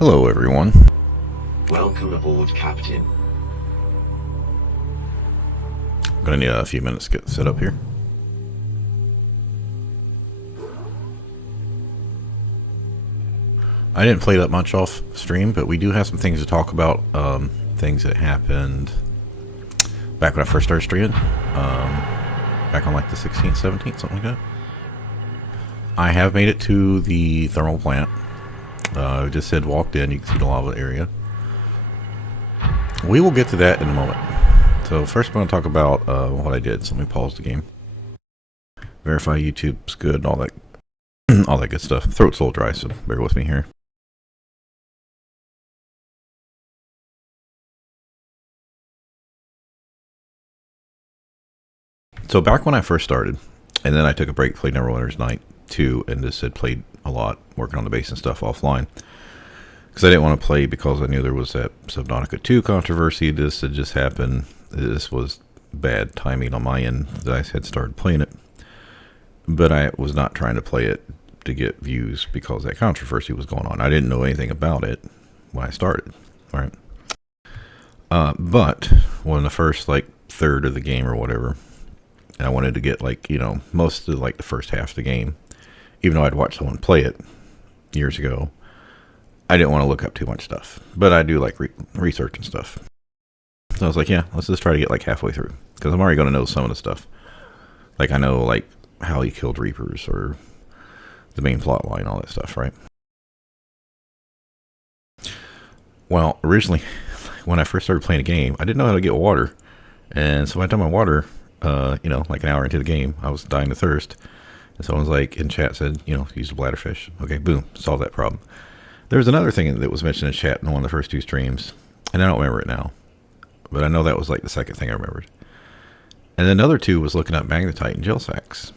Hello everyone. Welcome aboard, Captain. I'm gonna need a few minutes to get set up here. I didn't play that much off stream, but we do have some things to talk about. Things that happened back when I first started streaming. Back on like the 16th, 17th, something like that. I have made it to the thermal plant. I just said walked in, you can see the lava area. We will get to that in a moment. So first I'm going to talk about what I did. So let me pause the game. Verify YouTube's good and all that all that good stuff. Throat's a little dry, so bear with me here. So back when I first started, and then I took a break, played Neverwinter's Night 2, and just had played a lot, working on the base and stuff offline. Because I didn't want to play because I knew there was that Subnautica 2 controversy. This had just happened. This was bad timing on my end that I had started playing it. But I was not trying to play it to get views because that controversy was going on. I didn't know anything about it when I started. Right? But when the first like third of the game or whatever, and I wanted to get like, you know, most of like the first half of the game, even though I'd watched someone play it years ago, I didn't want to look up too much stuff. But I do like research and stuff. So I was like, yeah, let's just try to get like halfway through. Because I'm already going to know some of the stuff. Like I know like how he killed Reapers or the main plot line, all that stuff, right? Well, originally, when I first started playing a game, I didn't know how to get water. And so I done my water, you know, like an hour into the game, I was dying of thirst. And someone was like, in chat said, you know, use a bladderfish. Okay, boom, solved that problem. There was another thing that was mentioned in chat in one of the first two streams, and I don't remember it now. But I know that was like the second thing I remembered. And then another two was looking up magnetite and gel sacks.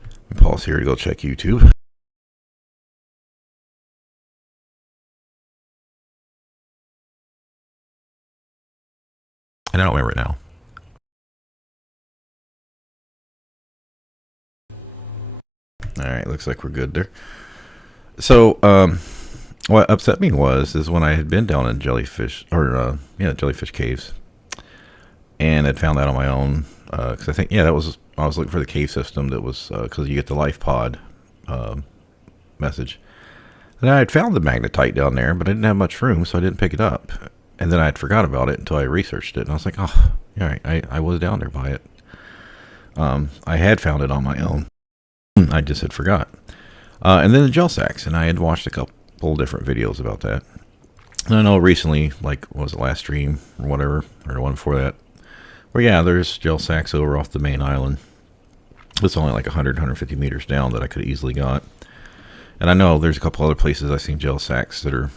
Let me pause here to go check YouTube. And I don't remember it now. Alright, looks like we're good there. So, what upset me is when I had been down in jellyfish, or, jellyfish caves. And I'd found that on my own. Because I think, I was looking for the cave system that was, because you get the life pod message. And I had found the magnetite down there, but I didn't have much room, so I didn't pick it up. And then I'd forgot about it until I researched it. And I was like, oh, alright, I was down there by it. I had found it on my own. I just had forgot. And then the gel sacks, and I had watched a couple different videos about that. And I know recently, like, what was it, last stream or whatever, or the one before that, where yeah, there's gel sacks over off the main island. It's only like 100, 150 meters down that I could have easily got. And I know there's a couple other places I've seen gel sacks that are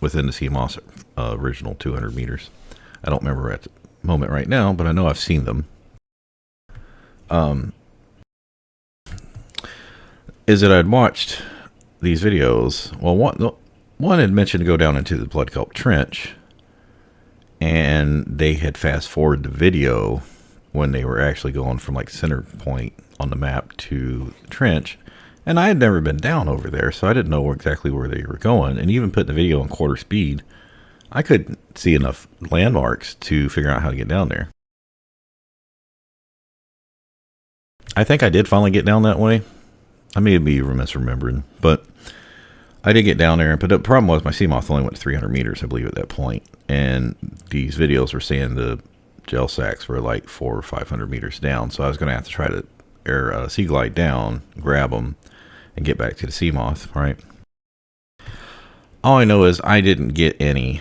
within the sea moss original 200 meters. I don't remember at the moment right now, but I know I've seen them. Is that I'd watched these videos. Well, one had mentioned to go down into the Blood Kelp Trench, and they had fast forwarded the video when they were actually going from like center point on the map to the trench, and I had never been down over there, so I didn't know exactly where they were going. And even putting the video on quarter speed, I couldn't see enough landmarks to figure out how to get down there. I think I did finally get down that way. I may be misremembering, but I did get down there. But the problem was my Seamoth only went 300 meters, I believe, at that point. And these videos were saying the gel sacks were like 400 or 500 meters down. So I was going to have to try to sea glide down, grab them, and get back to the Seamoth, right? All I know is I didn't get any.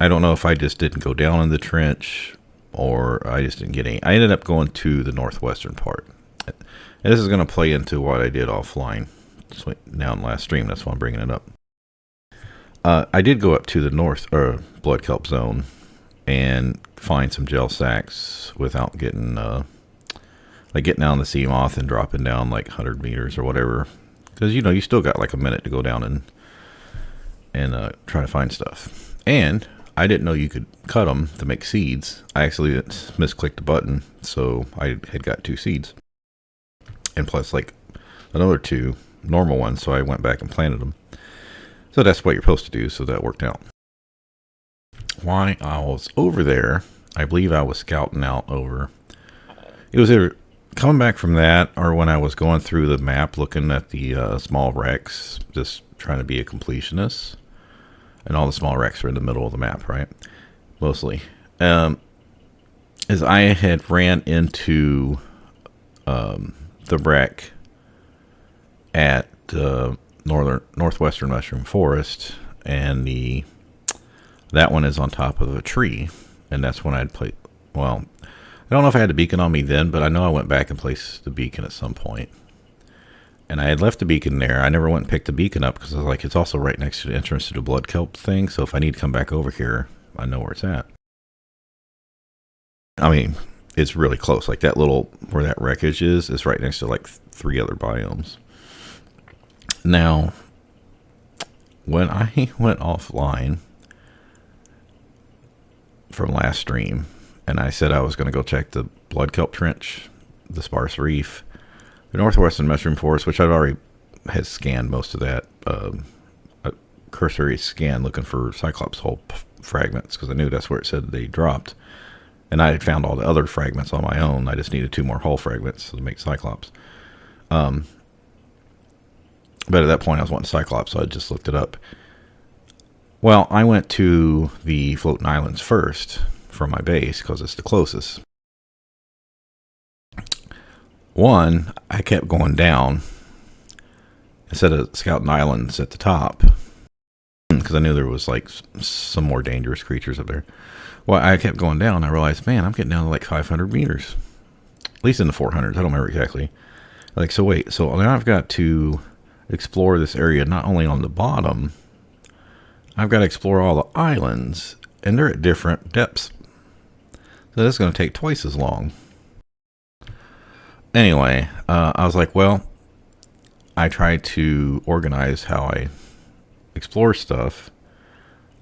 I don't know if I just didn't go down in the trench or I just didn't get any. I ended up going to the northwestern part. And this is going to play into what I did offline now in the last stream. That's why I'm bringing it up. I did go up to the north blood kelp zone and find some gel sacks without getting like getting down the Seamoth and dropping down like 100 meters or whatever. Because you know you still got like a minute to go down and try to find stuff. And I didn't know you could cut them to make seeds. I actually misclicked the button, so I had got 2 seeds. And plus like another 2 normal ones, so I went back and planted them. So that's what you're supposed to do, so that worked out. While I was over there, I believe I was scouting out over... It was either coming back from that, or when I was going through the map, looking at the small wrecks, just trying to be a completionist. And all the small wrecks are in the middle of the map, right? Mostly. As I had ran into the wreck at northwestern mushroom forest, and that one is on top of a tree, and that's when I'd played. Well, I don't know if I had the beacon on me then, but I know I went back and placed the beacon at some point. And I had left the beacon there. I never went and picked the beacon up because I was like, it's also right next to the entrance to the blood kelp thing. So if I need to come back over here, I know where it's at. I mean, it's really close. Like that little, where that wreckage is right next to like 3 other biomes. Now, when I went offline from last stream, and I said I was going to go check the blood kelp trench, the sparse reef, the northwestern mushroom forest, which I've already had scanned most of that, a cursory scan looking for Cyclops hull fragments, because I knew that's where it said they dropped. And I had found all the other fragments on my own. I just needed 2 more hull fragments to make Cyclops. But at that point, I was wanting Cyclops, so I just looked it up. Well, I went to the floating islands first from my base, because it's the closest. One, I kept going down instead of scouting islands at the top, because I knew there was like some more dangerous creatures up there. Well, I kept going down. I realized, man, I'm getting down to like 500 meters, at least in the 400s. I don't remember exactly. Like, so wait, so now I've got to explore this area not only on the bottom, I've got to explore all the islands, and they're at different depths. So that's going to take twice as long. Anyway, I was like, well, I tried to organize how I explore stuff.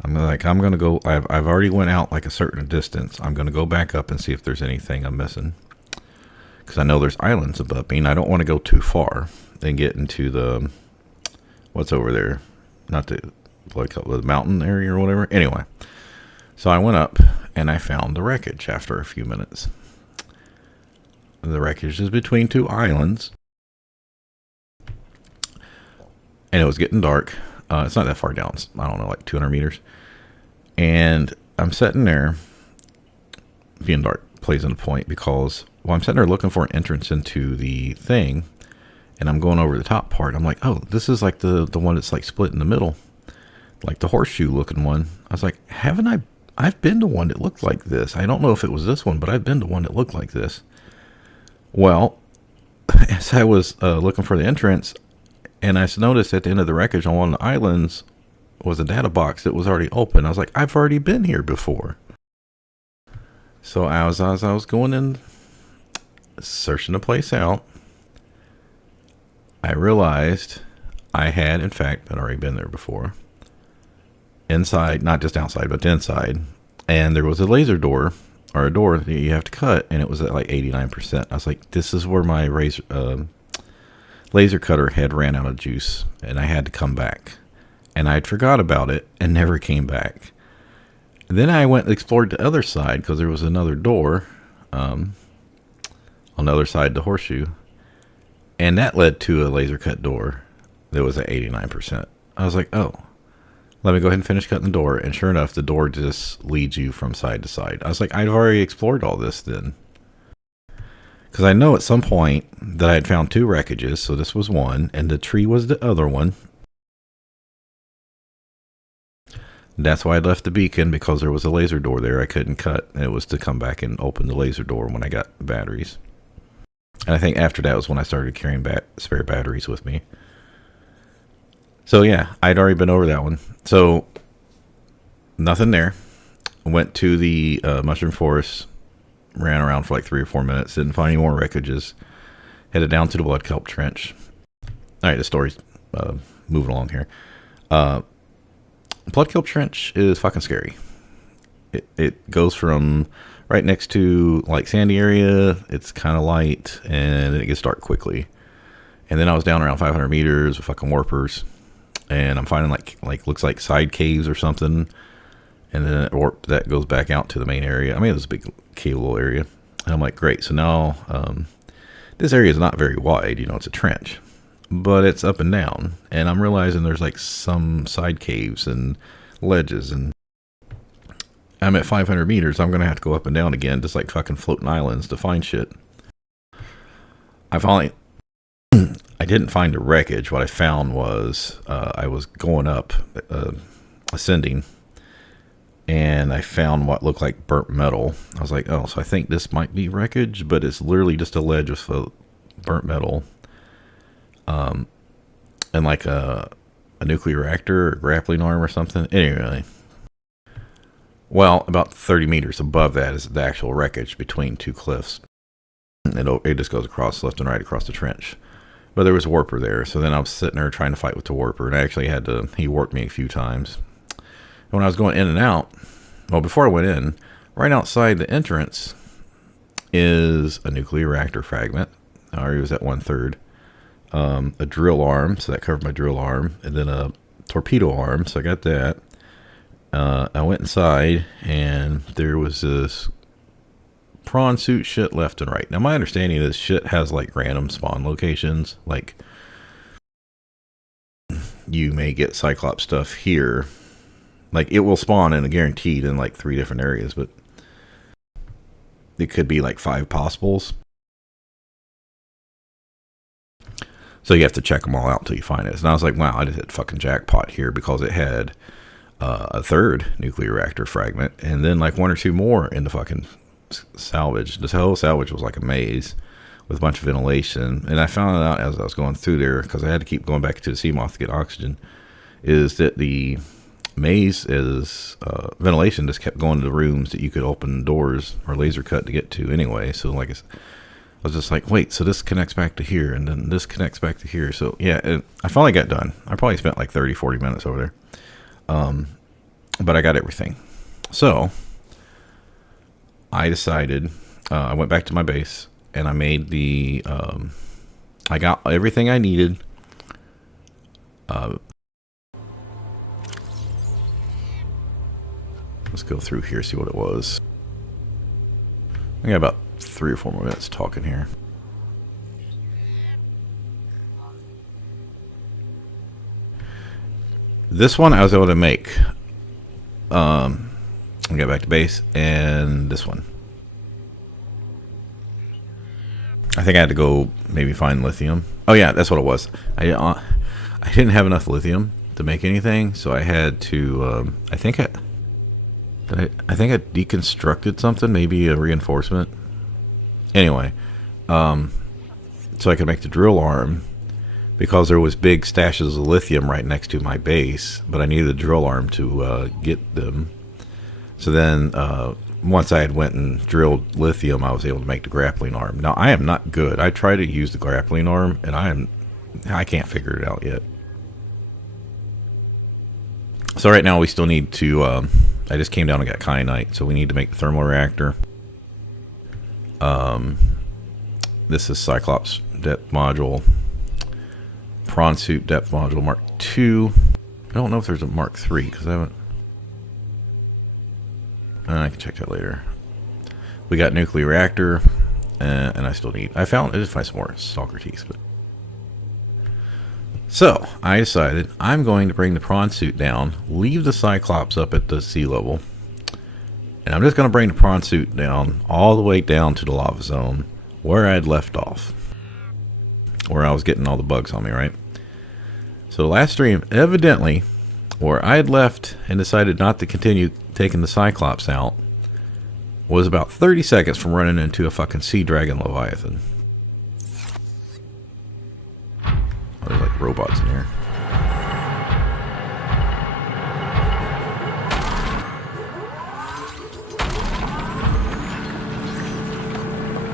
I'm going to go, I've already went out like a certain distance. I'm going to go back up and see if there's anything I'm missing. Because I know there's islands above me, and I don't want to go too far and get into the, what's over there? Not the, like the mountain area or whatever. Anyway, so I went up and I found the wreckage after a few minutes. The wreckage is between 2 islands, and it was getting dark. It's not that far down. It's, I don't know, like 200 meters. And I'm sitting there, being dark plays into point, because while I'm sitting there looking for an entrance into the thing, and I'm going over the top part, I'm like, oh, this is like the one that's like split in the middle, like the horseshoe looking one. I was like, I've been to one that looked like this. I don't know if it was this one, but I've been to one that looked like this. Well, as I was looking for the entrance, and I noticed at the end of the wreckage on one of the islands was a data box that was already open. I was like, I've already been here before. So as I was going in, searching the place out, I realized I had, in fact, already been there before. Inside, not just outside, but inside. And there was a laser door, or a door that you have to cut, and it was at like 89%. I was like, this is where my laser cutter had ran out of juice, and I had to come back. And I'd forgot about it and never came back. And then I went and explored the other side, because there was another door on the other side of the horseshoe, and that led to a laser cut door that was at 89%. I was like, oh, let me go ahead and finish cutting the door. And sure enough, the door just leads you from side to side. I was like, I've already explored all this then. Because I know at some point that I had found 2 wreckages, so this was one, and the tree was the other one. That's why I left the beacon, because there was a laser door there I couldn't cut. And it was to come back and open the laser door when I got batteries. And I think after that was when I started carrying spare batteries with me. So yeah, I'd already been over that one. So nothing there. Went to the mushroom forest, ran around for like 3 or 4 minutes, didn't find any more wreckages. Headed down to the blood kelp trench. All right, the story's moving along here. Blood kelp trench is fucking scary. It goes from right next to like sandy area. It's kind of light, and then it gets dark quickly. And then I was down around 500 meters with fucking warpers. and I'm finding like looks like side caves or something, and then or that goes back out to the main area. I mean, it was a big cave little area, and I'm like, great. So now this area is not very wide. You know, it's a trench, but it's up and down, and I'm realizing there's like some side caves and ledges, and I'm at 500 meters. I'm gonna have to go up and down again, just like fucking floating islands to find shit. I didn't find a wreckage. What I found was I was going up, ascending, and I found what looked like burnt metal. I was like, oh, so I think this might be wreckage, but it's literally just a ledge with burnt metal, and like a nuclear reactor or grappling arm or something. Anyway, well, about 30 meters above that is the actual wreckage between two cliffs. It just goes across left and right across the trench. But there was a warper there, so then I was sitting there trying to fight with the warper, and I actually he warped me a few times. And when I was going in and out, well, before I went in, right outside the entrance is a nuclear reactor fragment. It was at 1/3. A drill arm, so that covered my drill arm, and then a torpedo arm, so I got that. I went inside, and there was this prawn suit shit left and right. Now, my understanding is shit has like random spawn locations. Like, you may get Cyclops stuff here. Like, it will spawn in a guaranteed in like 3 different areas, but it could be like 5 possibles. So you have to check them all out until you find it. And I was like, wow, I just hit fucking jackpot here, because it had a 3rd nuclear reactor fragment, and then like 1 or 2 more in the fucking salvage. This whole salvage was like a maze with a bunch of ventilation, and I found out as I was going through there, because I had to keep going back to the Seamoth to get oxygen, is that the maze is ventilation just kept going to the rooms that you could open doors or laser cut to get to anyway. So like I was just like, wait, so this connects back to here, and then this connects back to here. So yeah, I finally got done. I probably spent like 30-40 minutes over there, but I got everything. So I decided, I went back to my base, and I made I got everything I needed. Let's go through here, see what it was. I got about 3 or 4 more minutes talking here. This one I was able to make. I got back to base, and this one. I think I had to go maybe find lithium. Oh yeah, that's what it was. I didn't have enough lithium to make anything, so I had to. I think I deconstructed something, maybe a reinforcement. Anyway, so I could make the drill arm, because there was big stashes of lithium right next to my base, but I needed the drill arm to get them. So then once I had went and drilled lithium, I was able to make the grappling arm. Now, I am not good. I tried to use the grappling arm, and I can't figure it out yet. So right now we still need to, I just came down and got kyanite, so we need to make the thermal reactor. This is Cyclops depth module. Prawn suit depth module Mark II. I don't know if there's a Mark III, because I haven't. I can check that later. We got nuclear reactor, and I still need. I did find some more stalker teeth, but. So I decided I'm going to bring the prawn suit down, leave the Cyclops up at the sea level, and I'm just going to bring the prawn suit down all the way down to the lava zone where I had left off, where I was getting all the bugs on me, right? So last stream, evidently, where I had left and decided not to continue taking the Cyclops out, was about 30 seconds from running into a fucking sea dragon Leviathan. Oh, there's like robots in here.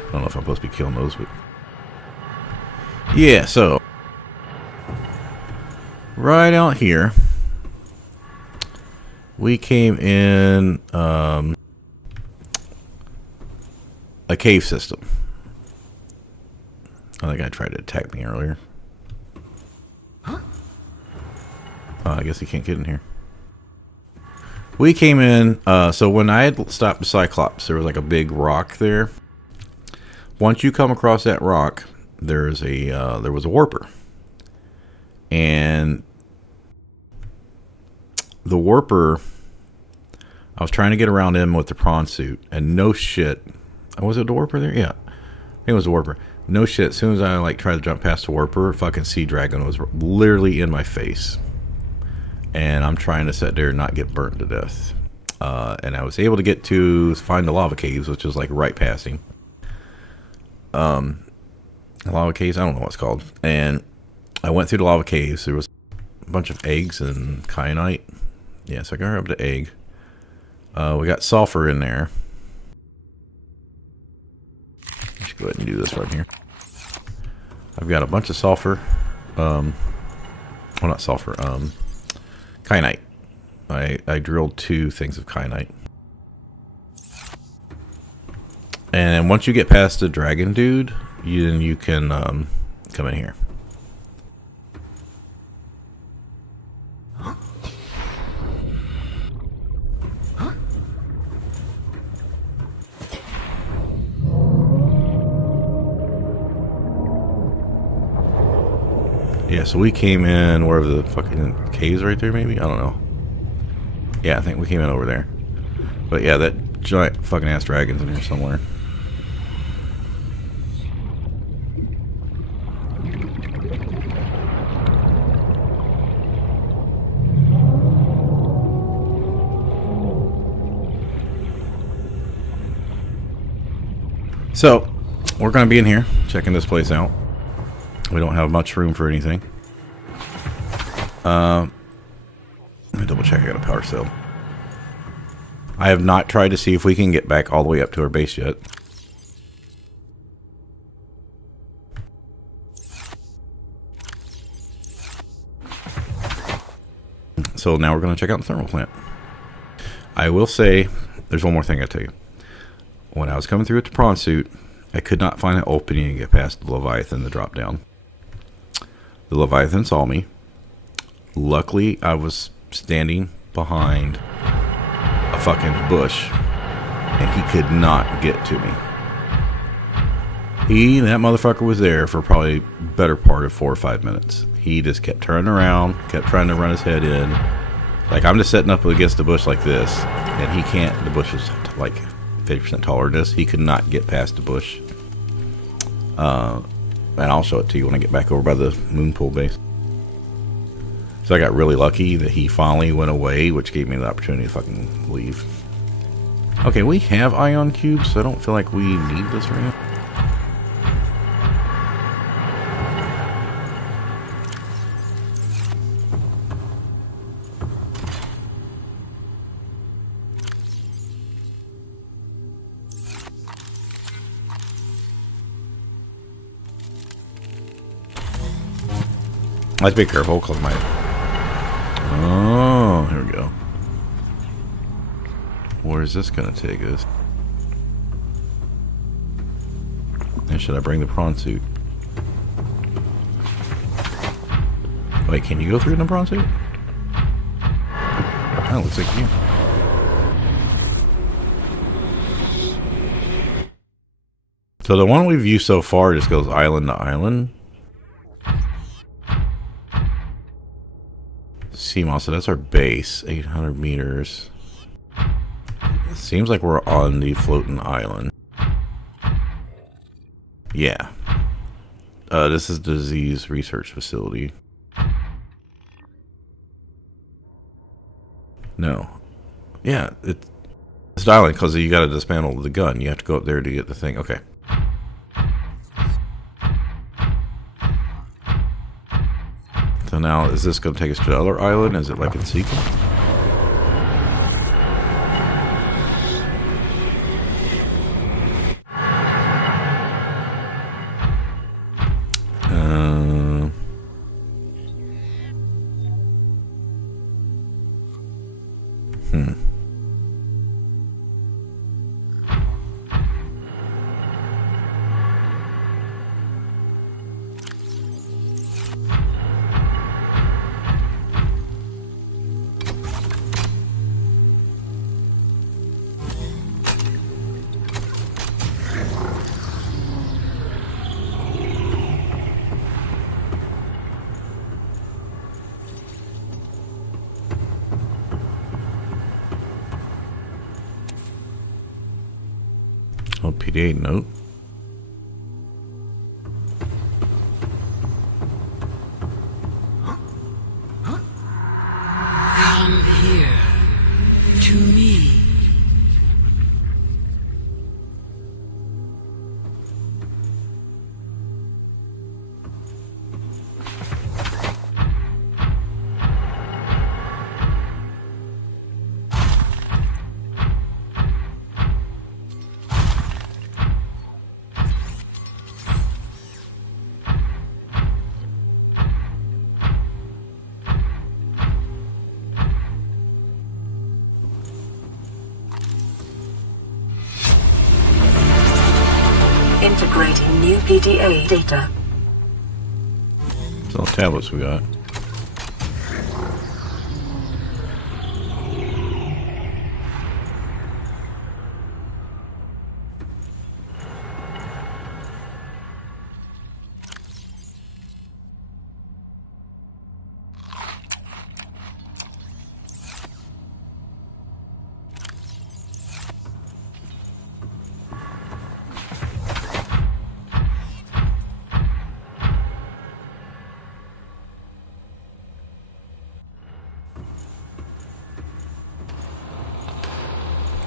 I don't know if I'm supposed to be killing those, but yeah, so right out here we came in a cave system. I think I tried to attack me earlier. Huh? I guess he can't get in here. We came in, so when I had stopped the Cyclops, there was like a big rock there. Once you come across that rock, there was a warper. And the warper, I was trying to get around him with the prawn suit, and no shit. Was it the warper there? Yeah. I think it was the warper. No shit. As soon as I like tried to jump past the warper, fucking sea dragon was literally in my face. And I'm trying to sit there and not get burnt to death. And I was able to get to find the lava caves, which is like right past him. Lava caves, I don't know what it's called. And I went through the lava caves. There was a bunch of eggs and kyanite. Yeah, so I got up the egg. We got sulfur in there. Let's go ahead and do this right here. I've got a bunch of sulfur. Well, not sulfur. Kyanite. I drilled 2 things of kyanite. And once you get past the dragon dude, you can come in here. Yeah, so we came in wherever the fucking caves right there, maybe? I don't know. Yeah, I think we came in over there. But yeah, that giant fucking ass dragon's in here somewhere. So, we're going to be in here, checking this place out. We don't have much room for anything. Let me double check. I got a power cell. I have not tried to see if we can get back all the way up to our base yet. So now we're going to check out the thermal plant. I will say, there's one more thing I tell you. When I was coming through with the prawn suit, I could not find an opening to get past the Leviathan to drop down. The Leviathan saw me. Luckily, I was standing behind a fucking bush, and he could not get to me. That motherfucker was there for probably better part of 4 or 5 minutes. He just kept turning around, kept trying to run his head in. Like, I'm just sitting up against the bush like this, and he can't. The bush is like 50% taller than this. He could not get past the bush. And I'll show it to you when I get back over by the moon pool base. So I got really lucky that he finally went away, which gave me the opportunity to fucking leave. Okay, we have ion cubes, so I don't feel like we need this right now. Let's be careful because my... Oh, here we go. Where is this going to take us? And should I bring the prawn suit? Wait, can you go through in the prawn suit? Oh, looks like you. So the one we've used so far just goes island to island. Seamoss, so that's our base, 800 meters. Seems like we're on the floating island. Yeah. This is disease research facility. No. Yeah, it's an island because you got to dismantle the gun. You have to go up there to get the thing. Okay. So now, is this going to take us to the other island? Is it like in sequence? PDA note. Come here to me. Integrating new PDA data. So tablets we got.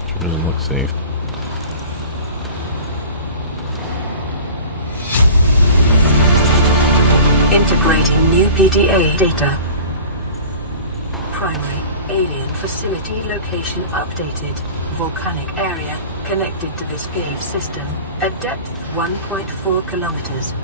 Sure doesn't look safe. Integrating new PDA data. Primary alien facility location updated. Volcanic area connected to this cave system at depth 1.4 kilometers.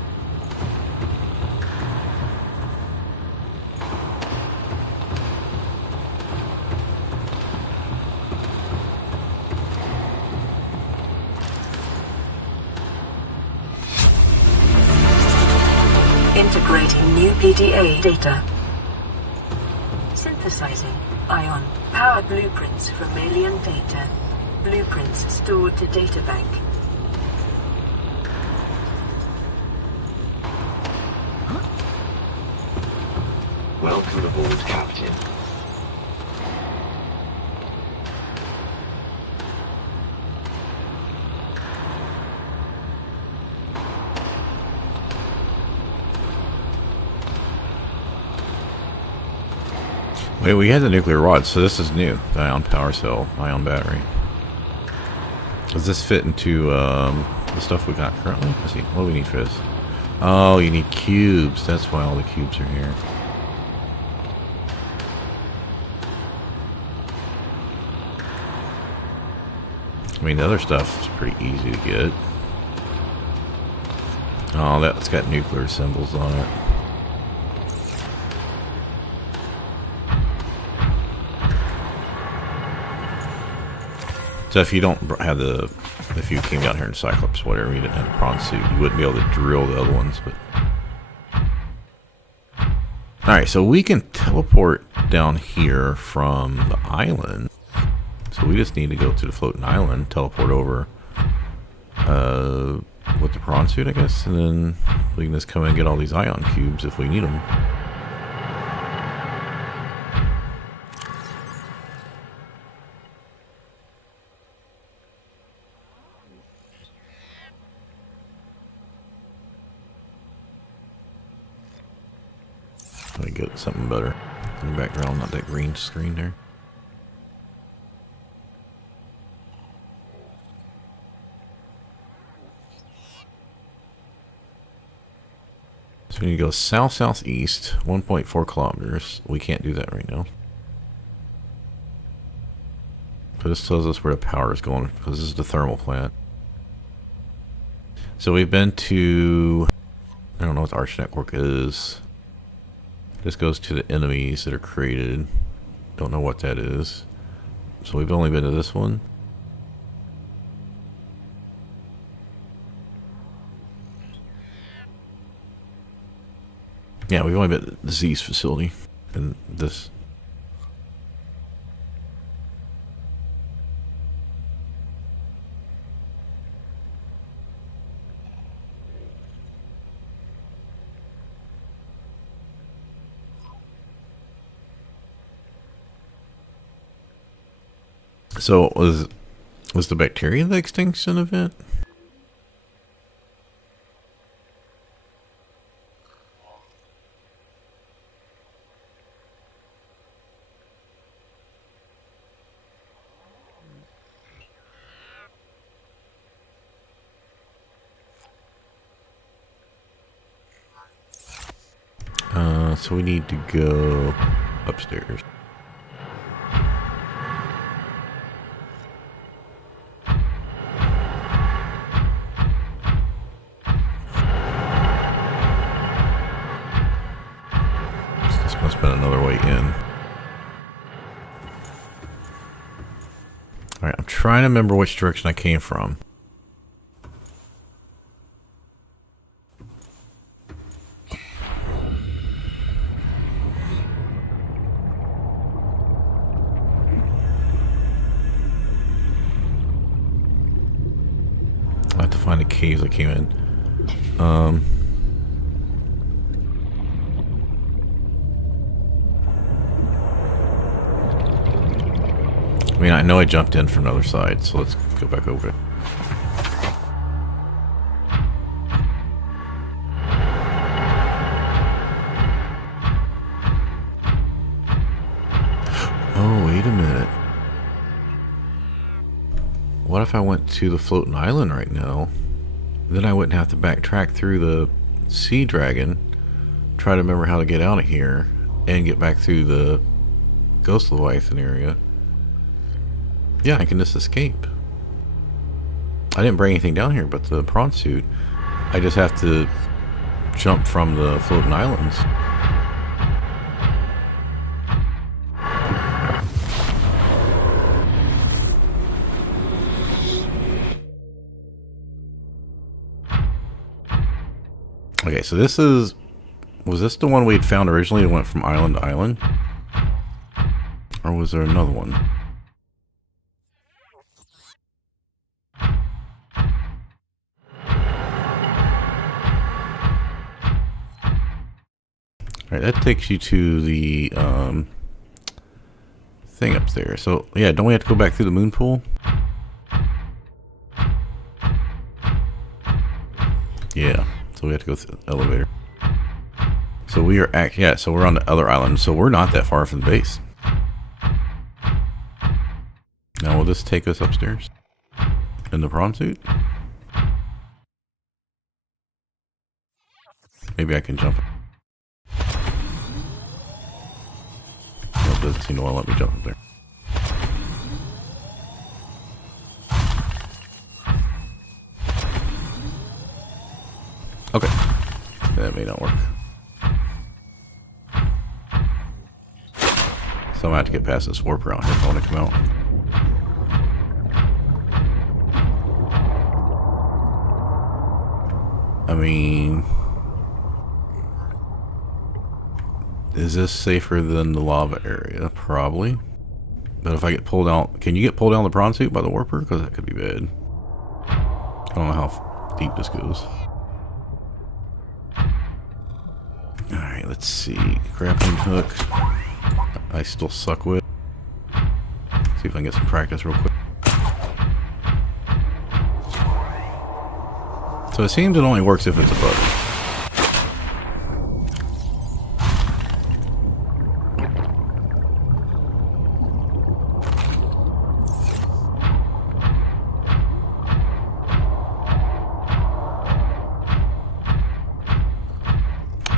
Integrating new PDA data. Synthesizing ion power blueprints from alien data. Blueprints stored to databank. Welcome aboard, Captain. Wait, we had the nuclear rod, so this is new. The ion power cell, ion battery. Does this fit into the stuff we got currently? Let's see. What do we need for this? Oh, you need cubes. That's why all the cubes are here. I mean, the other stuff is pretty easy to get. Oh, that's got nuclear symbols on it. So if you don't have if you came down here in Cyclops, whatever, you didn't have a prawn suit, you wouldn't be able to drill the other ones. But all right, so we can teleport down here from the island. So we just need to go to the floating island, teleport over with the prawn suit, I guess, and then we can just come and get all these ion cubes if we need them. Let me get something better in the background, not that green screen there. So we need to go south-southeast, 1.4 kilometers. We can't do that right now. But this tells us where the power is going, because this is the thermal plant. So we've been to... I don't know what the Arch Network is. This goes to the enemies that are created. Don't know what that is. So we've only been to this one. Yeah, we've only been to the disease facility. And this. So was the bacteria the extinction event? So we need to go upstairs. This must have been another way in. Alright, I'm trying to remember which direction I came from. I have to find the caves I came in. I mean, I know I jumped in from the other side, so let's go back over it. Oh, wait a minute. What if I went to the floating island right now? Then I wouldn't have to backtrack through the sea dragon, try to remember how to get out of here, and get back through the Ghost Leviathan area. Yeah, I can just escape. I didn't bring anything down here but the prawn suit. I just have to jump from the floating islands. Okay, so this is... Was this the one we had found originally that went from island to island? Or was there another one? Alright, that takes you to the thing up there. So, yeah, don't we have to go back through the moon pool? Yeah, so we have to go through the elevator. So we are so we're on the other island, so we're not that far from the base. Now will this take us upstairs? In the prawn suit? Maybe I can jump. It doesn't seem to want to let me jump up there. Okay. That may not work. So I'm going to have to get past this warp around here if I want to come out. I mean... Is this safer than the lava area? Probably. But if I get pulled out... Can you get pulled down the prawn suit by the warper? Because that could be bad. I don't know how deep this goes. Alright, let's see. Grappling hook. I still suck with. See if I can get some practice real quick. So it seems it only works if it's a button.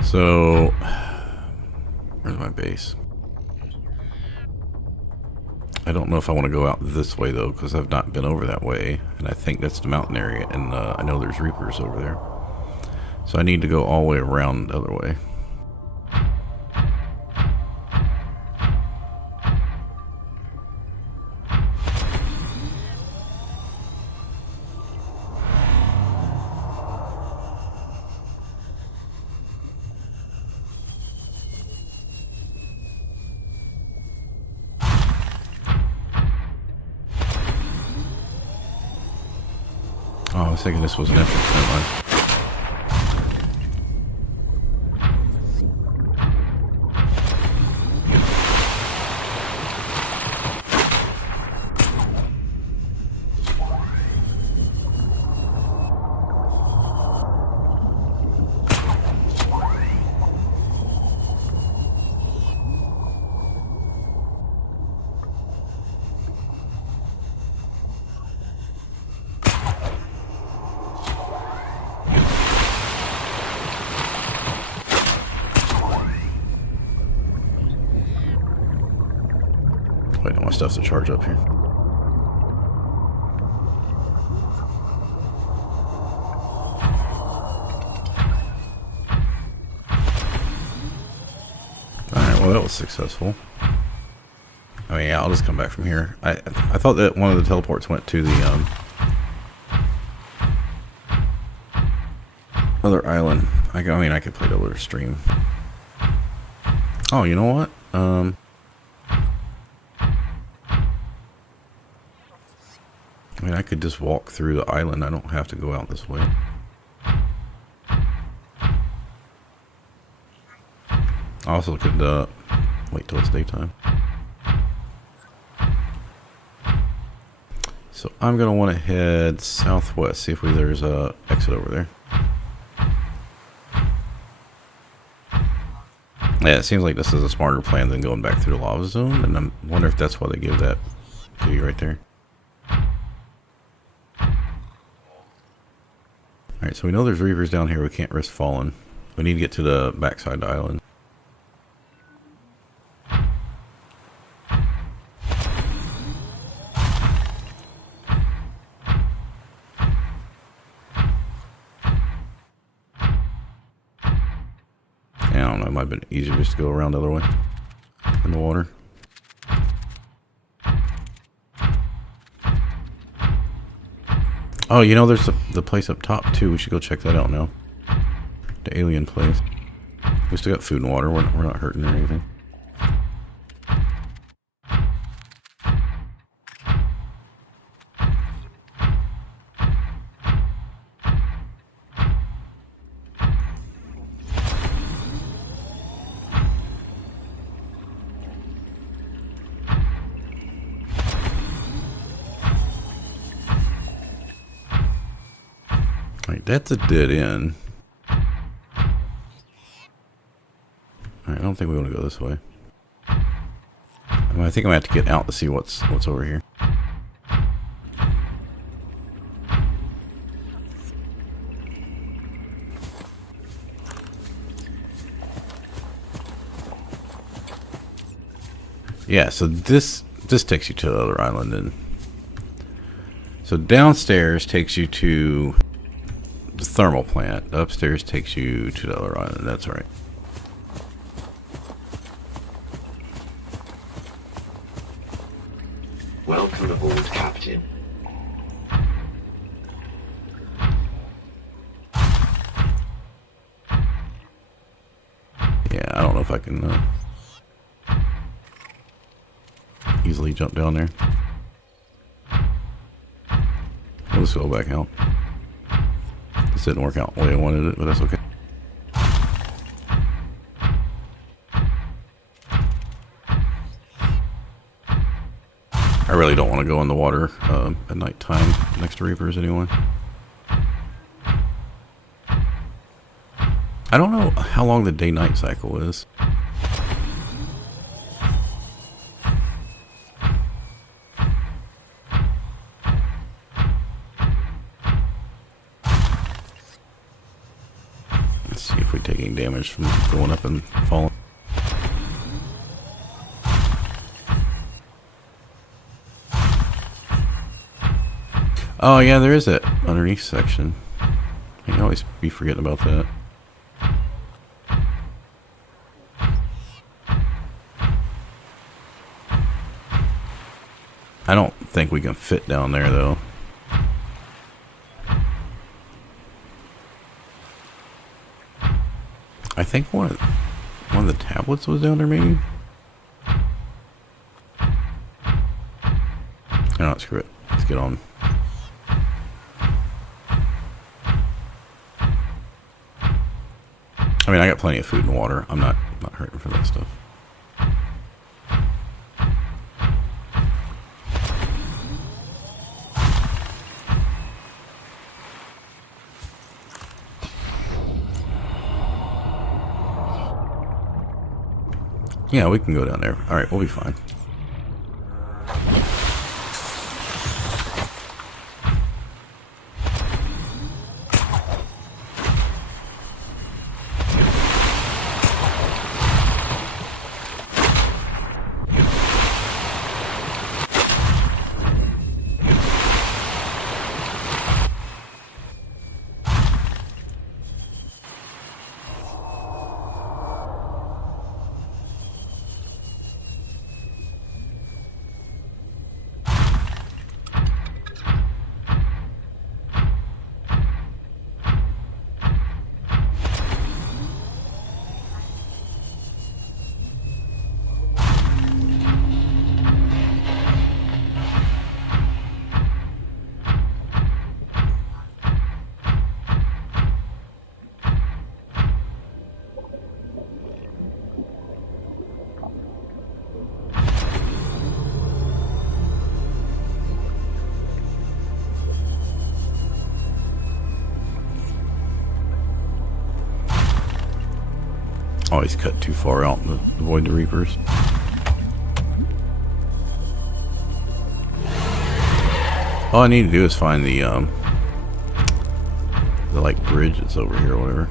So, where's my base? I don't know if I want to go out this way though, because I've not been over that way, and I think that's the mountain area, and I know there's reapers over there. So I need to go all the way around the other way. Oh, I was thinking this was an entrance. Never mind. Waiting on my stuff to charge up here. Alright, well that was successful. I mean, yeah, I'll just come back from here. I thought that one of the teleports went to the other island. I mean, I could play the other stream. Oh, you know what? I mean, I could just walk through the island. I don't have to go out this way. I also could wait till it's daytime. So I'm gonna want to head southwest, see if there's a exit over there. Yeah, it seems like this is a smarter plan than going back through the lava zone, and I wonder if that's why they give that to you right there. Alright, so we know there's reavers down here. We can't risk falling. We need to get to the backside of the island. I don't know, it might have been easier just to go around the other way in the water. Oh, you know, there's the place up top too. We should go check that out now. The alien place. We still got food and water. We're not hurting or anything. Alright, that's a dead end. Alright, I don't think we want to go this way. I think I'm gonna have to get out to see what's over here. Yeah, so this takes you to the other island, and so downstairs takes you to the thermal plant. Upstairs takes you to the other island. That's right. Welcome aboard, Captain. Yeah, I don't know if I can easily jump down there. We'll just go back out. This didn't work out the way I wanted it, but that's okay. I really don't want to go in the water at night time next to reapers anyway. I don't know how long the day-night cycle is. Let's see if we're taking damage from going up and falling. Oh yeah, there is that underneath section. I can always be forgetting about that. I don't think we can fit down there though. I think one of the tablets was down there maybe? No, screw it. Let's get on. I mean, I got plenty of food and water. I'm not hurting for that stuff. Yeah, we can go down there. All right, we'll be fine. Always cut too far out to avoid the reapers. All I need to do is find the like bridge that's over here or whatever.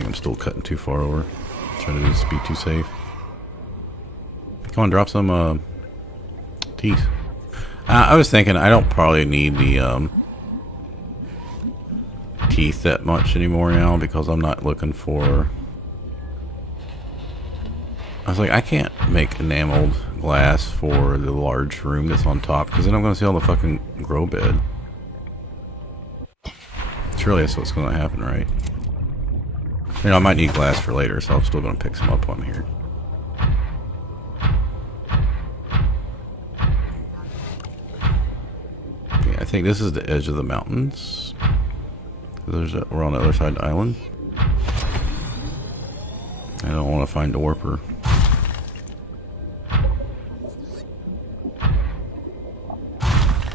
I'm still cutting too far over. Trying to do this be too safe. Come on, drop some teeth. I was thinking I don't probably need the teeth that much anymore now because I'm not looking for. I was like, I can't make enameled glass for the large room that's on top because then I'm going to see all the fucking grow bed. Surely that's what's going to happen, right? You know, I might need glass for later, so I'm still going to pick some up while I'm here. Okay, I think this is the edge of the mountains. We're on the other side of the island. I don't want to find a warper.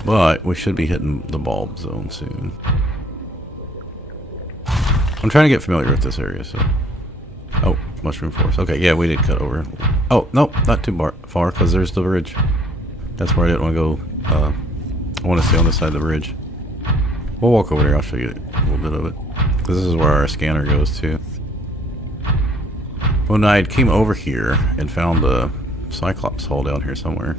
But we should be hitting the bulb zone soon. I'm trying to get familiar with this area, so... Oh, mushroom forest. Okay, yeah, we did cut over. Oh, no, not too far, because there's the bridge. That's where I didn't want to go. I want to stay on this side of the bridge. We'll walk over there, I'll show you a little bit of it. Because this is where our scanner goes to. When I came over here and found the Cyclops hole down here somewhere.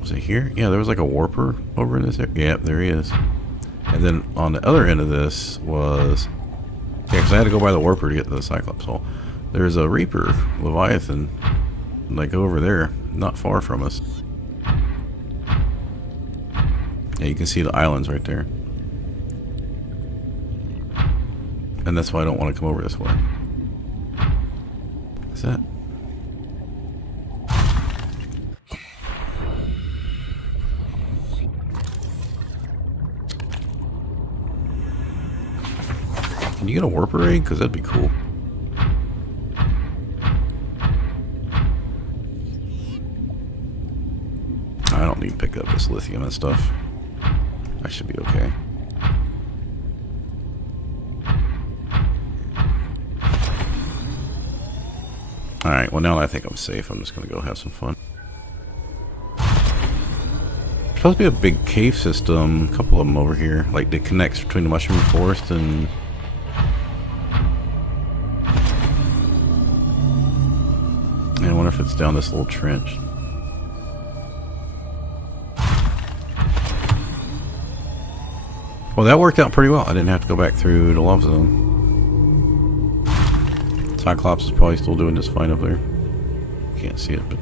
Was it here? Yeah, there was like a warper over in this area. Yeah, there he is. And then on the other end of this was... Yeah, because I had to go by the warper to get to the Cyclops hole. There's a Reaper Leviathan, like over there, not far from us. Yeah, you can see the islands right there. And that's why I don't want to come over this way. Is that... Can you get a warper egg? Because that'd be cool. I don't need to pick up this lithium and stuff. I should be okay. Alright, well now that I think I'm safe, I'm just going to go have some fun. There's supposed to be a big cave system, a couple of them over here, like that connects between the mushroom forest and... I wonder if it's down this little trench. Well, that worked out pretty well. I didn't have to go back through the lava zone. Cyclops is probably still doing just fine up there. Can't see it, but...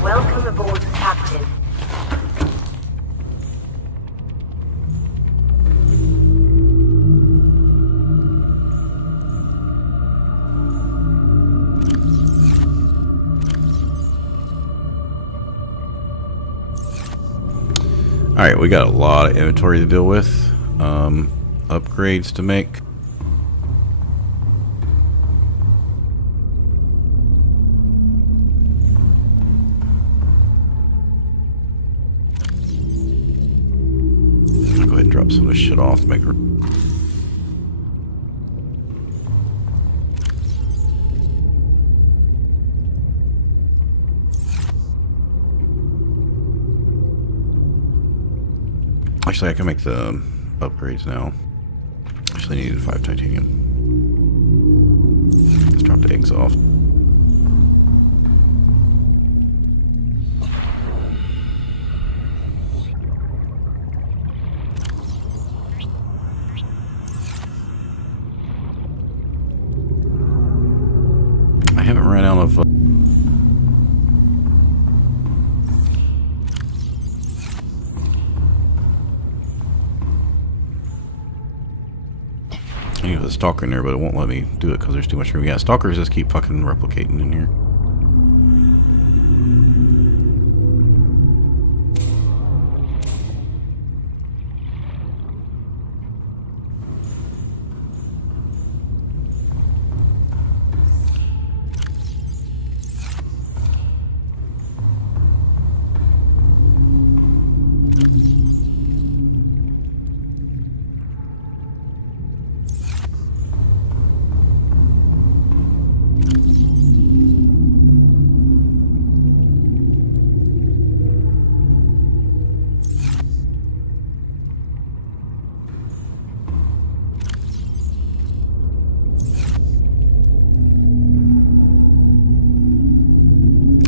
Welcome aboard, Captain. Alright, we got a lot of inventory to deal with. Upgrades to make. I'll go ahead and drop some of this shit off to make her. Actually, I can make the upgrades now. Actually, needed 5 titanium. Let's drop the eggs off. haven't run out of... I need a stalker in there, but it won't let me do it because there's too much room. Yeah, stalkers just keep fucking replicating in here.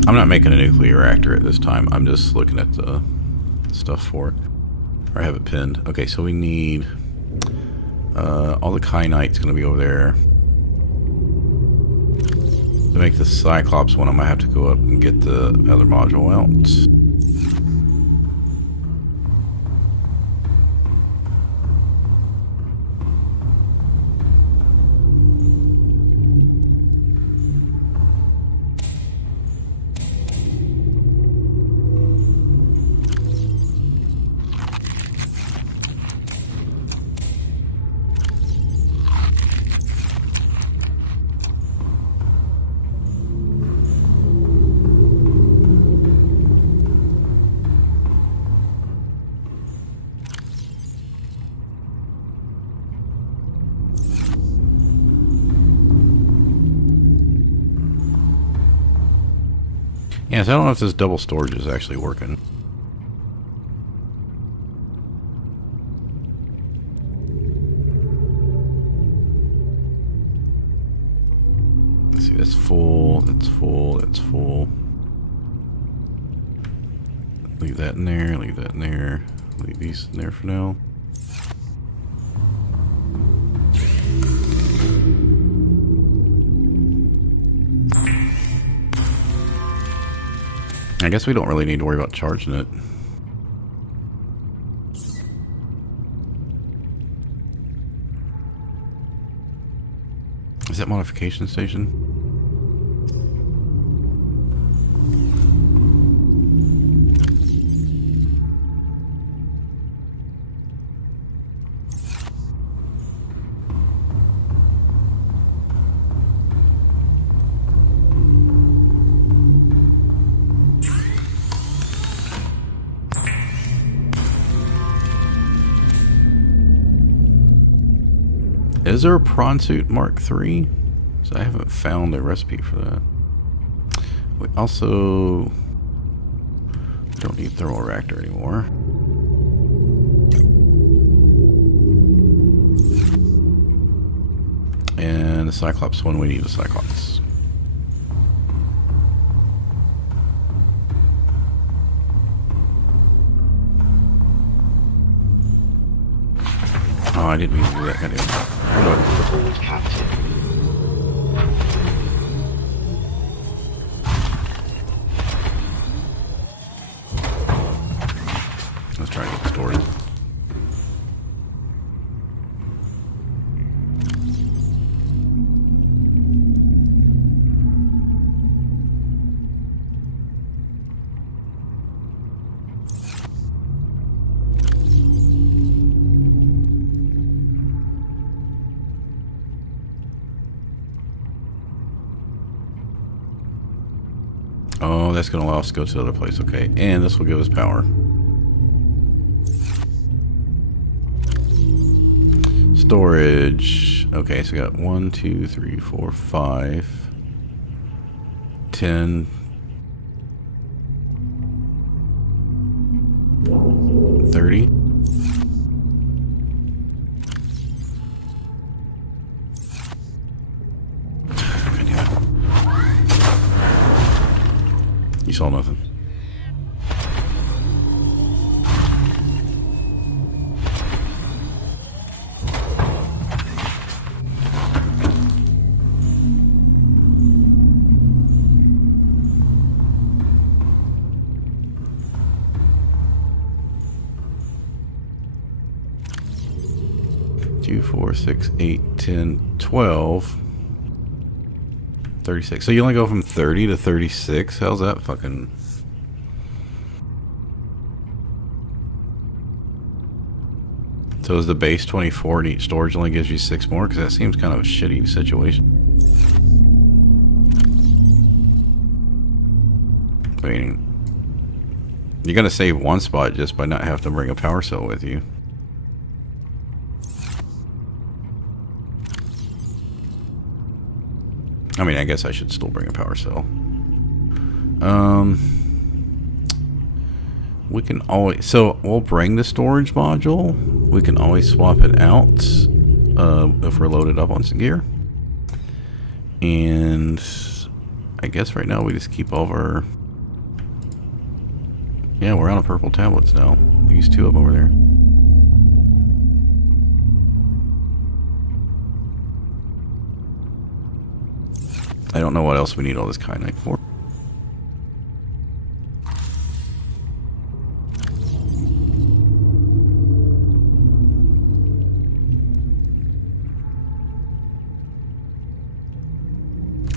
I'm not making a nuclear reactor at this time. I'm just looking at the stuff for it. Or I have it pinned. Okay, so we need... all the kyanite's going to be over there. To make the Cyclops one, I might have to go up and get the other module out. Yeah, so I don't know if this double storage is actually working. Let's see, that's full, that's full, that's full. Leave that in there, leave that in there, leave these in there for now. I guess we don't really need to worry about charging it. Is that modification station? Is there a prawn suit Mark III? So I haven't found a recipe for that. We also don't need thermal reactor anymore. And the Cyclops one, we need the Cyclops. Oh, I didn't mean to do that. Goddamn. Board captain. Let's try and get the story. Oh, that's going to allow us to go to the other place. Okay, and this will give us power. Storage. Okay, so we got 1, 2, 3, 4, 5, 10, 30. You saw nothing. 2, 4, 6, 8, 10, 12, 36. So you only go from 30 to 36? How's that fucking... So is the base 24 and each storage only gives you 6 more? Because that seems kind of a shitty situation. I mean, you're going to save one spot just by not having to bring a power cell with you. I mean, I guess I should still bring a power cell. We can always... So, we'll bring the storage module. We can always swap it out if we're loaded up on some gear. And I guess right now we just keep all of our... Yeah, we're out of purple tablets now. We use 2 of them over there. I don't know what else we need all this kyanite for.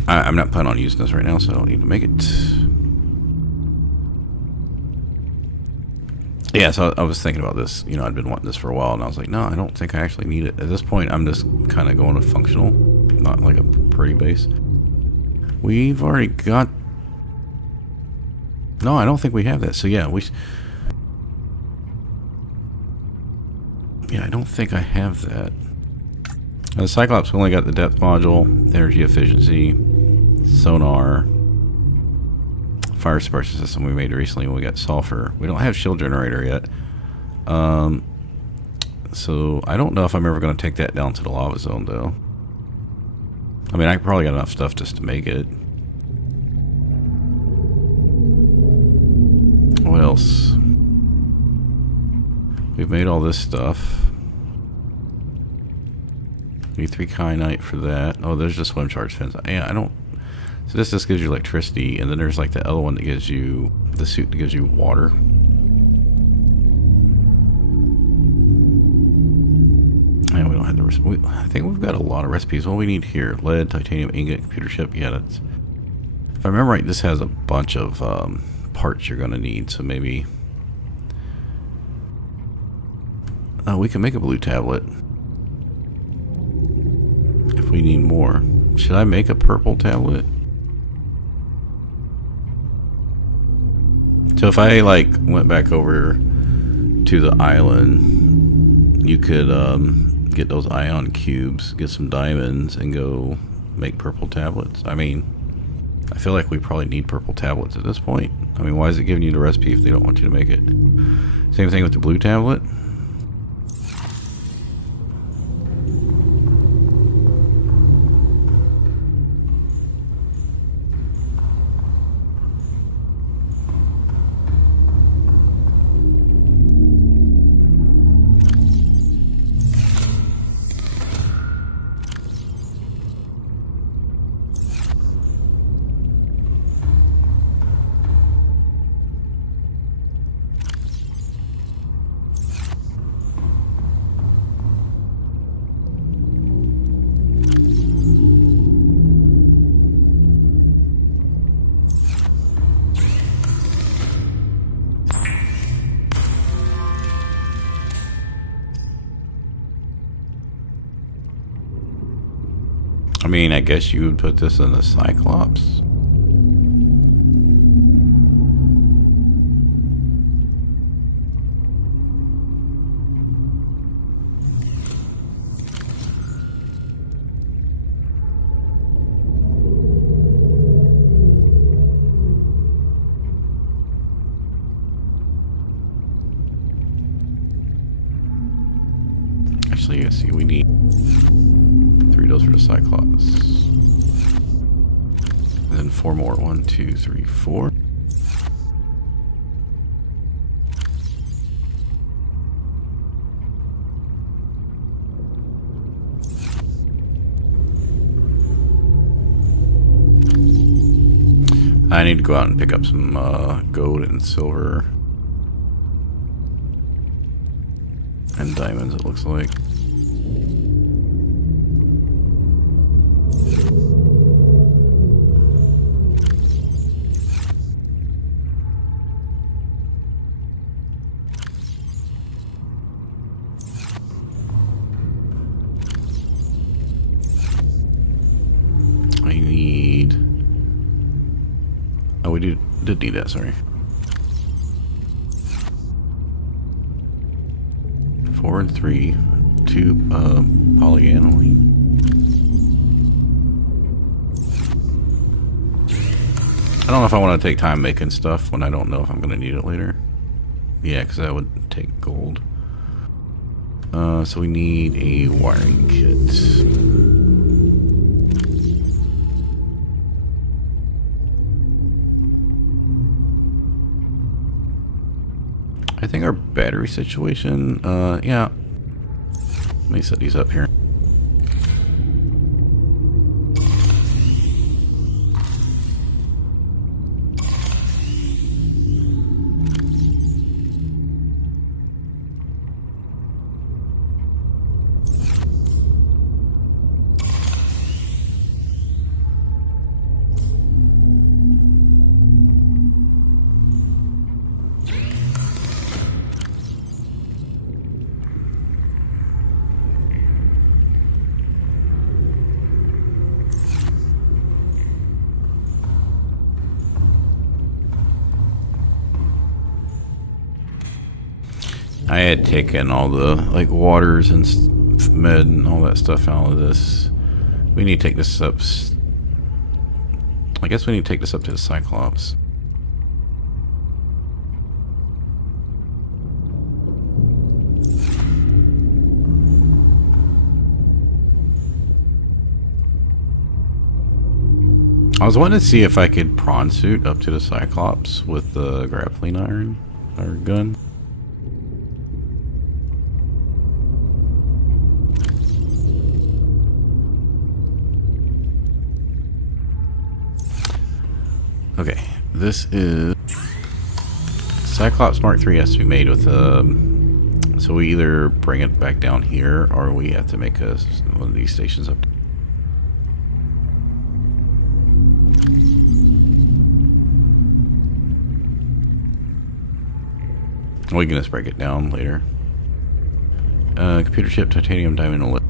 I'm not planning on using this right now, so I don't need to make it. Yeah, so I was thinking about this. You know, I'd been wanting this for a while, and I was like, no, I don't think I actually need it. At this point, I'm just kind of going to functional, not like a pretty base. We've already got... No, I don't think we have that. So yeah, yeah, I don't think I have that. The Cyclops only got the depth module, energy efficiency, sonar, fire suppression system we made recently when we got sulfur. We don't have shield generator yet. So I don't know if I'm ever going to take that down to the lava zone though. I mean, I probably got enough stuff just to make it. What else? We've made all this stuff. Need 3 kyanite for that. Oh, there's the swim charge fins. Yeah, I don't... So this just gives you electricity, and then there's like the other one that gives you... The suit that gives you water. And we don't have the... I think we've got a lot of recipes. What do we need here? Lead, titanium, ingot, computer chip. Yeah, that's... If I remember right, this has a bunch of parts you're going to need, so maybe... Oh, we can make a blue tablet. If we need more. Should I make a purple tablet? So if I like went back over to the island, you could get those ion cubes, get some diamonds, and go make purple tablets. I mean, I feel like we probably need purple tablets at this point. I mean, why is it giving you the recipe if they don't want you to make it? Same thing with the blue tablet. I mean, I guess you would put this in the Cyclops. Actually, let's see, we need 3 of those for the Cyclops. And then 4 more. 1, 2, 3, 4. I need to go out and pick up some gold and silver. And diamonds, it looks like. we did need that, sorry. 4 and 3. 2 polyaniline. I don't know if I want to take time making stuff when I don't know if I'm going to need it later. Yeah, because that would take gold. So we need a wiring kit. I think our battery situation, yeah. Let me set these up here. I had taken all the like waters and med and all that stuff out of this. We need to take this up. I guess we need to take this up to the Cyclops. I was wanting to see if I could prawn suit up to the Cyclops with the grappling iron or gun. Okay, this is Cyclops Mark III has to be made with so we either bring it back down here or we have to make one of these stations up. We can just break it down later. Computer chip, titanium, diamond, and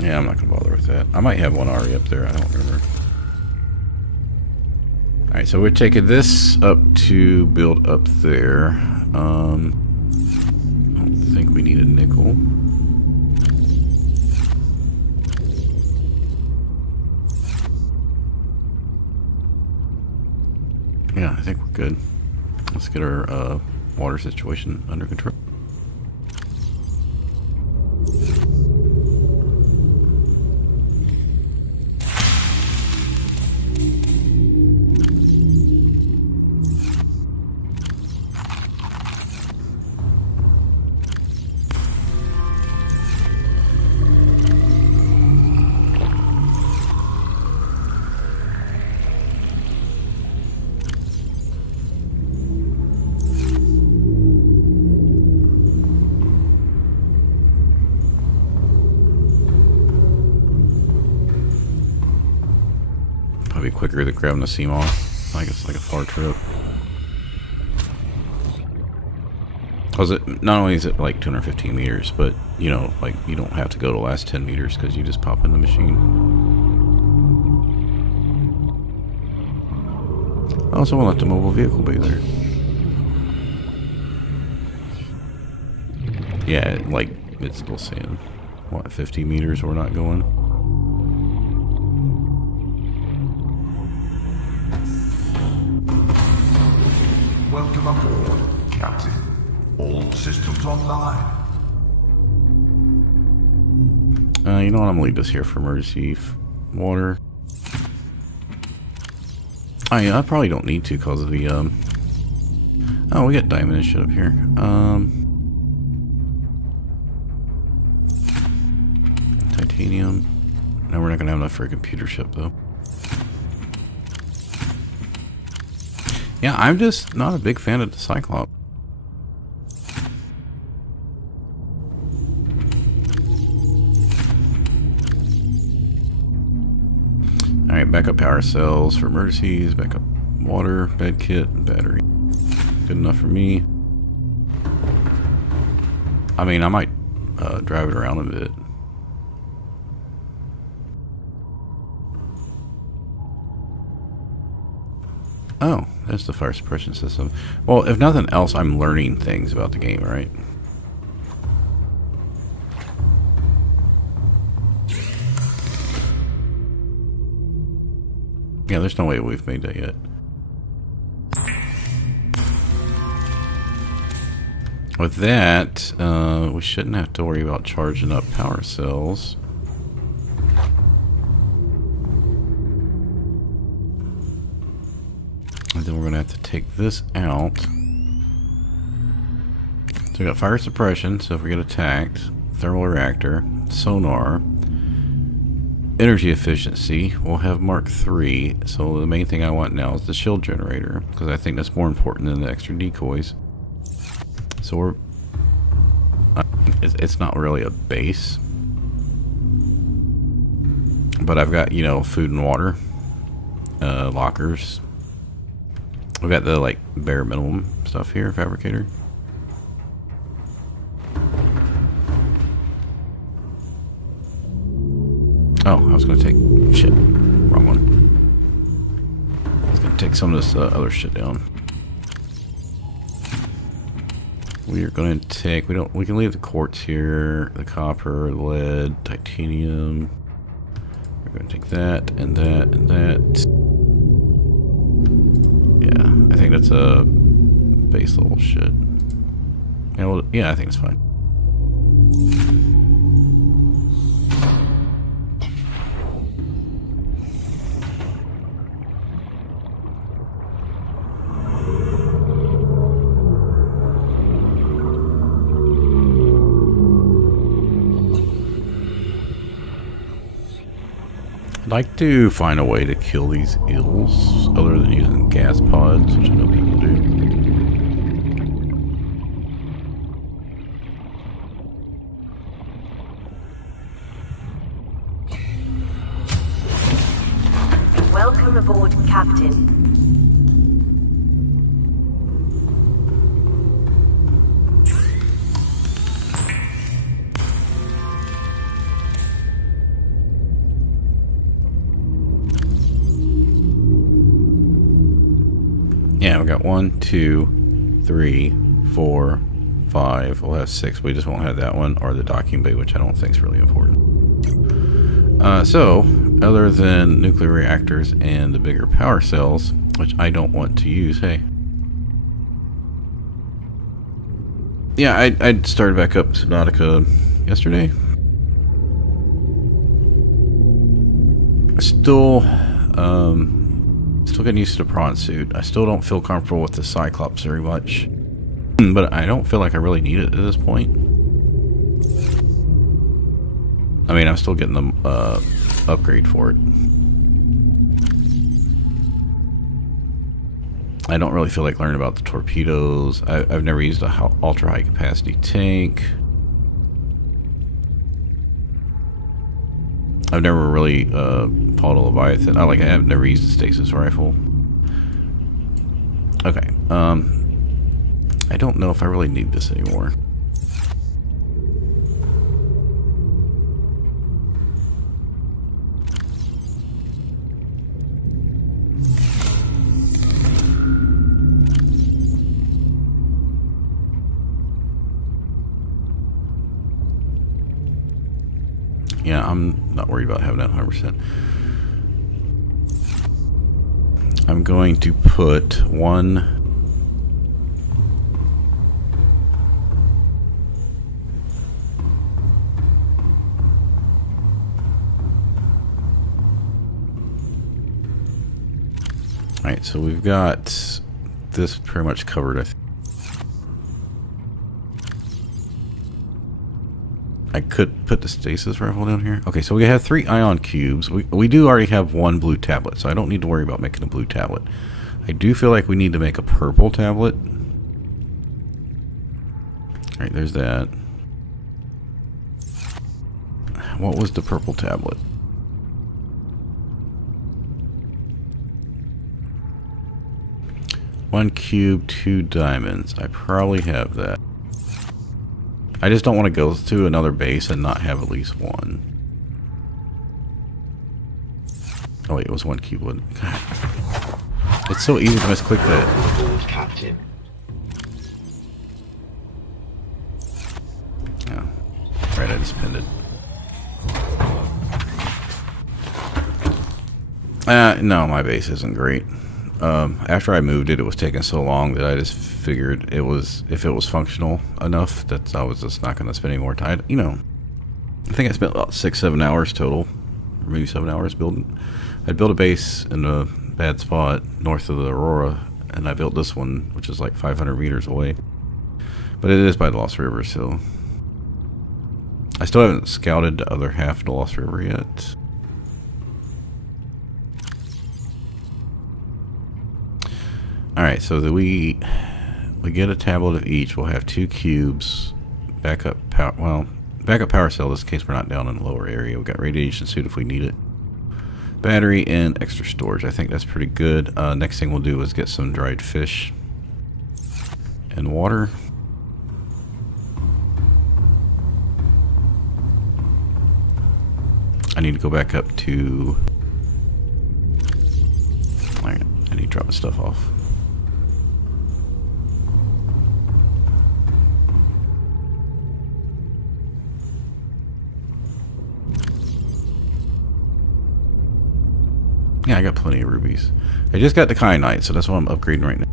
yeah, I'm not gonna bother with that. I might have one already up there, I don't remember. Alright, so we're taking this up to build up there. I don't think we need a nickel. Yeah, I think we're good. Let's get our water situation under control. Probably quicker than grabbing the seam off. Like it's like a far trip. Cause it not only is it like 215 meters, but you know, like you don't have to go the last 10 meters because you just pop in the machine. I also want to let the mobile vehicle be there. Yeah, like it's still saying what 50 meters we're not going. Welcome aboard, Captain. All systems online. You know what? I'm gonna leave this here for emergency water. I probably don't need to because of the Oh, we got diamond and shit up here. Titanium. No, we're not gonna have enough for a computer ship though. Yeah, I'm just not a big fan of the Cyclops. Alright, backup power cells for emergencies, backup water, bed kit, battery. Good enough for me. I mean, I might drive it around a bit. Oh, that's the fire suppression system. Well, if nothing else, I'm learning things about the game, right? Yeah, there's no way we've made that yet. With that, we shouldn't have to worry about charging up power cells. And then we're going to have to take this out. So we got fire suppression, so if we get attacked, thermal reactor, sonar, energy efficiency, we'll have Mark III. So the main thing I want now is the shield generator, because I think that's more important than the extra decoys. So we're... it's not really a base. But I've got, you know, food and water. Lockers. We've got the, like, bare minimum stuff here, fabricator. Oh, I was going to take... shit. Wrong one. I was going to take some of this other shit down. We are going to take... we can leave the quartz here. The copper, lead, titanium. We're going to take that, and that, and that. Yeah, I think that's a base level shit. Yeah, well, yeah, I think it's fine. I'd like to find a way to kill these ills other than using gas pods, which I know people do. Welcome aboard, Captain. Yeah, we got 1, 2, 3, 4, 5. We'll have 6. We just won't have that one or the docking bay, which I don't think is really important. So, other than nuclear reactors and the bigger power cells, which I don't want to use, hey. Yeah, I started back up Subnautica yesterday. Still getting used to the prawn suit. I still don't feel comfortable with the Cyclops very much. But I don't feel like I really need it at this point. I mean, I'm still getting the upgrade for it. I don't really feel like learning about the torpedoes. I've never used a ultra high capacity tank. I've never really fought a Leviathan. I've never used a stasis rifle. Okay. I don't know if I really need this anymore. Yeah, I'm not worried about having that 100%. I'm going to put one... Alright, so we've got this pretty much covered, I think. I could put the stasis rifle down here. Okay, so we have 3 ion cubes. We do already have 1 blue tablet, so I don't need to worry about making a blue tablet. I do feel like we need to make a purple tablet. Alright, there's that. What was the purple tablet? One cube, 2 diamonds. I probably have that. I just don't want to go to another base and not have at least 1. Oh wait, it was 1 cube. God. It's so easy to misclick that. Aboard, Captain. Yeah. Right, I just pinned it. No, my base isn't great. After I moved it, it was taking so long that I just figured if it was functional enough that I was just not going to spend any more time. You know, I think I spent about 6-7 hours total, or maybe 7 hours building. I built a base in a bad spot north of the Aurora, and I built this one, which is like 500 meters away. But it is by the Lost River, so I still haven't scouted the other half of the Lost River yet. Alright, so that we get a tablet of each. We'll have 2 cubes, backup power cell, just in case we're not down in the lower area. We've got radiation suit if we need it. Battery and extra storage. I think that's pretty good. Next thing we'll do is get some dried fish and water. I need to go back up to... Alright, I need to drop my stuff off. Yeah, I got plenty of rubies. I just got the kyanite, so that's what I'm upgrading right now.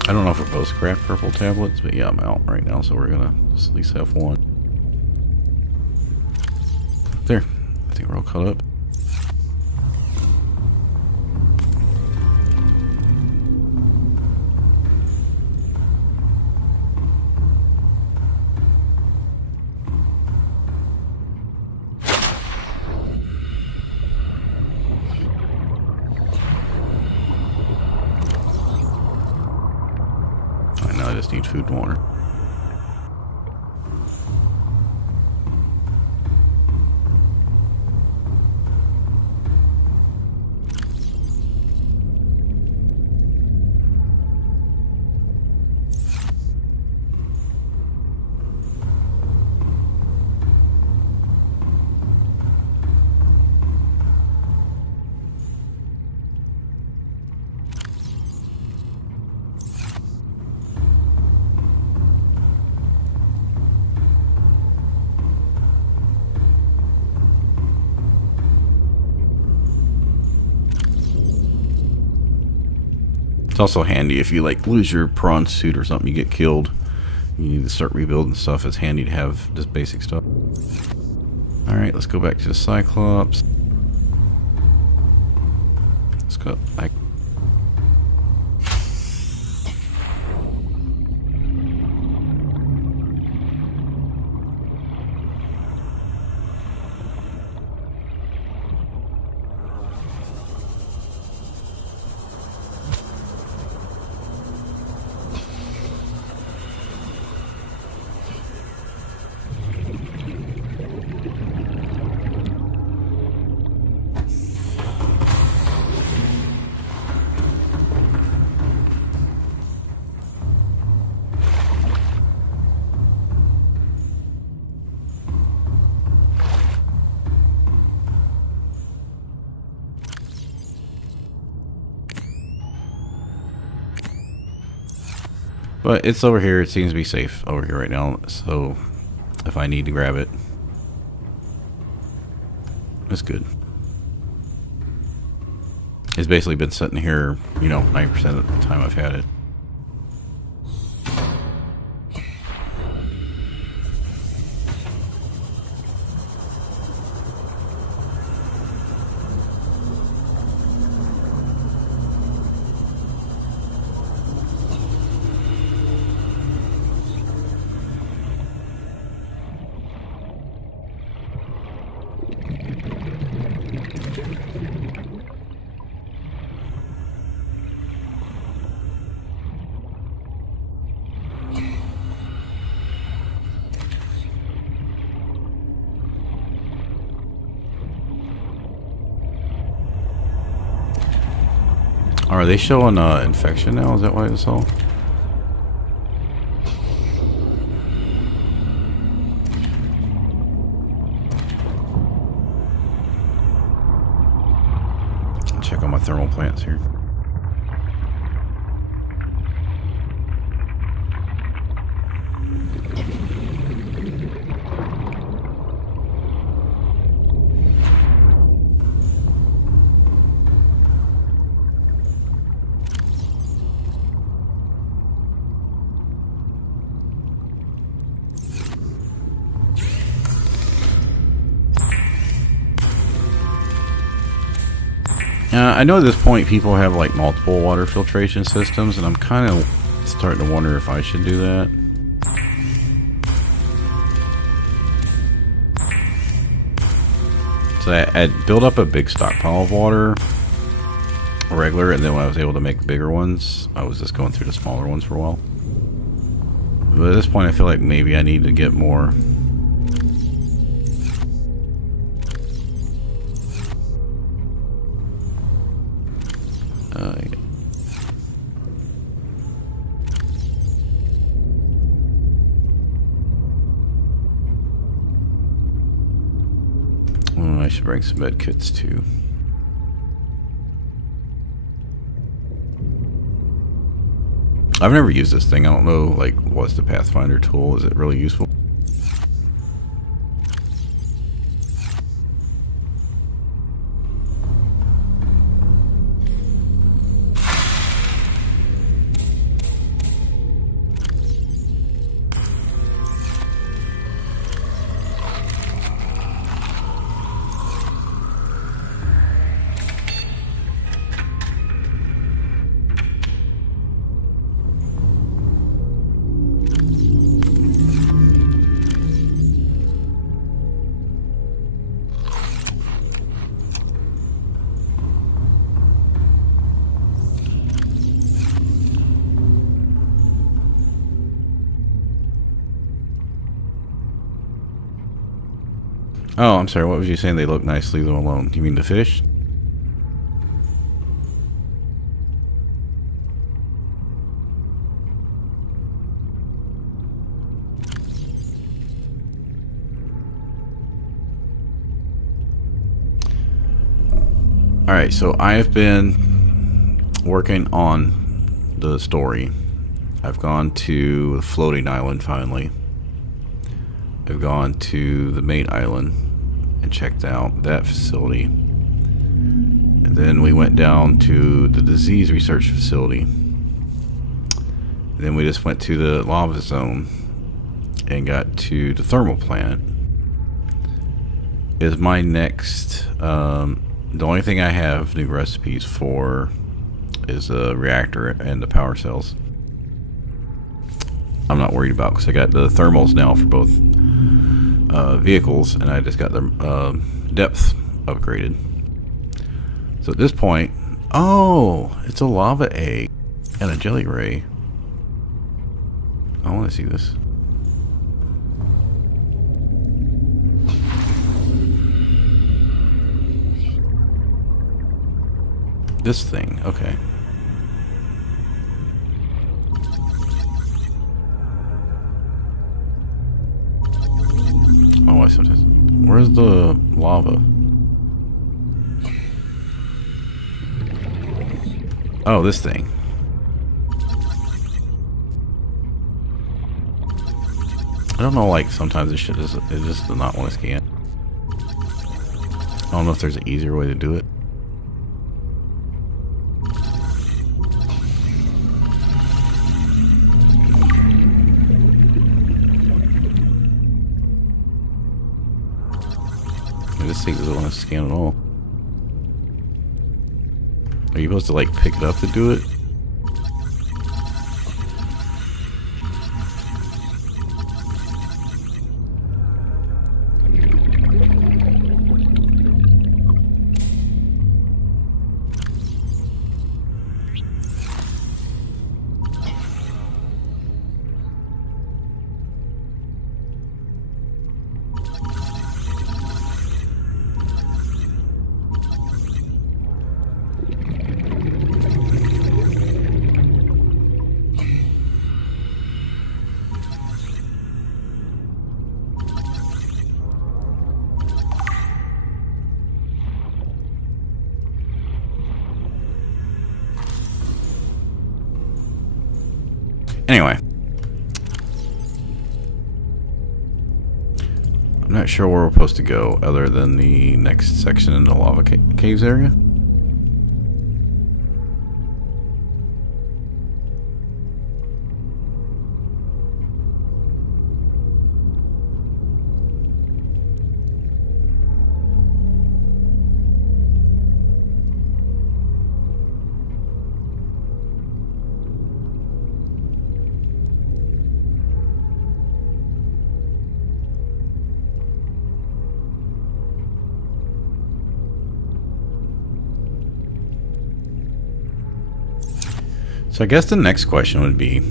I don't know if we're supposed to craft purple tablets, but yeah, I'm out right now, so we're gonna just at least have 1. There. I think we're all caught up. I just need food and water. It's also handy if you like lose your prawn suit or something, you get killed, you need to start rebuilding stuff. It's handy to have just basic stuff. Alright, let's go back to the Cyclops. Let's go. But it's over here. It seems to be safe over here right now. So if I need to grab it, that's good. It's basically been sitting here, you know, 90% of the time I've had it. Are they showing infection now? Is that why it's all? Check on my thermal plants here. I know at this point people have like multiple water filtration systems, and I'm kind of starting to wonder if I should do that. So I built up a big stockpile of water, regular, and then when I was able to make the bigger ones, I was just going through the smaller ones for a while. But at this point I feel like maybe I need to get more. I should bring some med kits too. I've never used this thing. I don't know, like, what's the Pathfinder tool? Is it really useful? Oh, I'm sorry. What was you saying? They look nice. Leave them alone. You mean the fish? Alright, so I've been working on the story. I've gone to the floating island finally. I've gone to the main island and checked out that facility. And then we went down to the disease research facility. And then we just went to the lava zone and got to the thermal plant. Is my next, the only thing I have new recipes for is the reactor and the power cells. I'm not worried about because I got the thermals now for both vehicles, and I just got the depth upgraded. So at this point, oh, it's a lava egg and a jelly ray. I want to see this. This thing, okay. Oh, I sometimes. Where's the lava? Oh, this thing. I don't know, like, sometimes this shit just, it just does not want to scan. I don't know if there's an easier way to do it. This thing doesn't want to scan at all. Are you supposed to, like, pick it up to do it? Anyway. I'm not sure where we're supposed to go other than the next section in the lava caves area. So I guess the next question would be,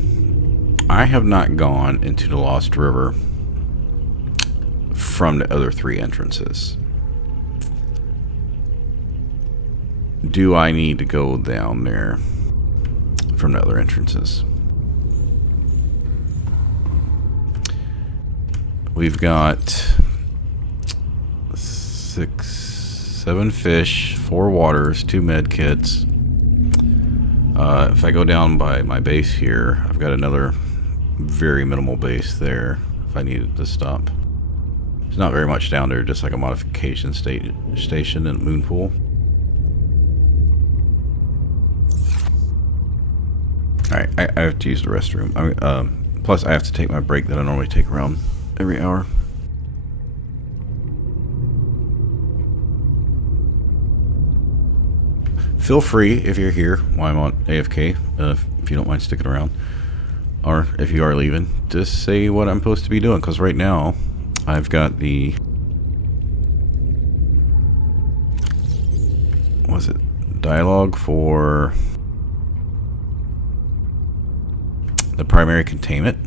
I have not gone into the Lost River from the other three entrances. Do I need to go down there from the other entrances? We've got 6, 7 fish, 4 waters, 2 med kits. If I go down by my base here, I've got another very minimal base there if I needed to stop. There's not very much down there, just like a modification station and moon pool. Alright, I have to use the restroom. Plus, I have to take my break that I normally take around every hour. Feel free, if you're here while I'm on AFK, if you don't mind sticking around, or if you are leaving, just say what I'm supposed to be doing, because right now I've got the, what was it, dialogue for the primary containment,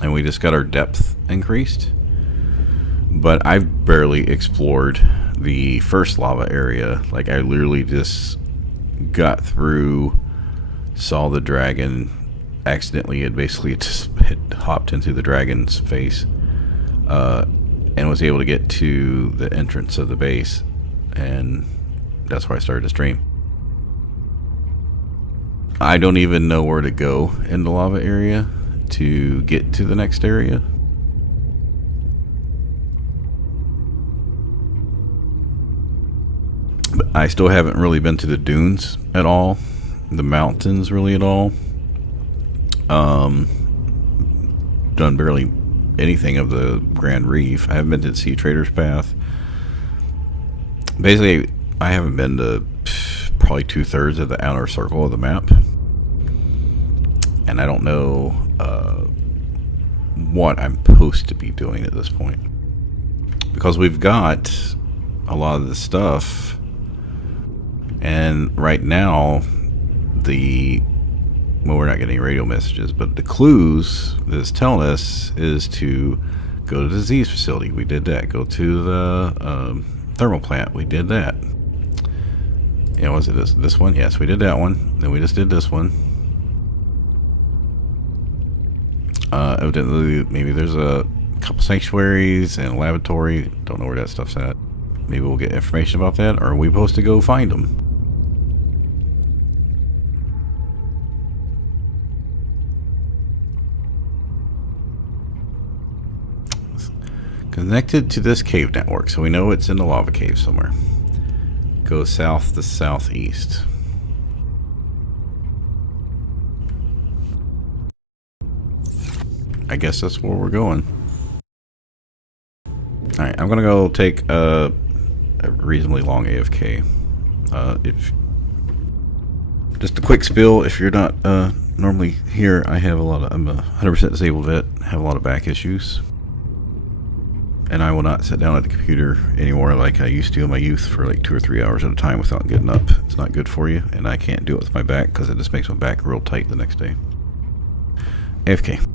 and we just got our depth increased, but I've barely explored the first lava area. Like, I literally just got through, saw the dragon, accidentally it basically just hopped into the dragon's face, and was able to get to the entrance of the base, and that's where I started to stream. I don't even know where to go in the lava area to get to the next area. But I still haven't really been to the dunes at all, the mountains really at all. Done barely anything of the Grand Reef. I haven't been to the Sea Trader's Path. Basically, I haven't been to probably 2/3 of the outer circle of the map. And I don't know what I'm supposed to be doing at this point. Because we've got a lot of the stuff. And right now, well, we're not getting radio messages, but the clues that it's telling us is to go to the disease facility. We did that. Go to the thermal plant. We did that. Yeah, was it this one? Yes, we did that one. Then we just did this one. Evidently, maybe there's a couple sanctuaries and a laboratory. Don't know where that stuff's at. Maybe we'll get information about that, or are we supposed to go find them? Connected to this cave network, so we know it's in the lava cave somewhere. Go south to southeast. I guess that's where we're going. Alright, I'm gonna go take a reasonably long AFK. If just a quick spill, if you're not normally here, I'm a 100% disabled vet, have a lot of back issues. And I will not sit down at the computer anymore like I used to in my youth for like 2 or 3 hours at a time without getting up. It's not good for you, and I can't do it with my back because it just makes my back real tight the next day. AFK.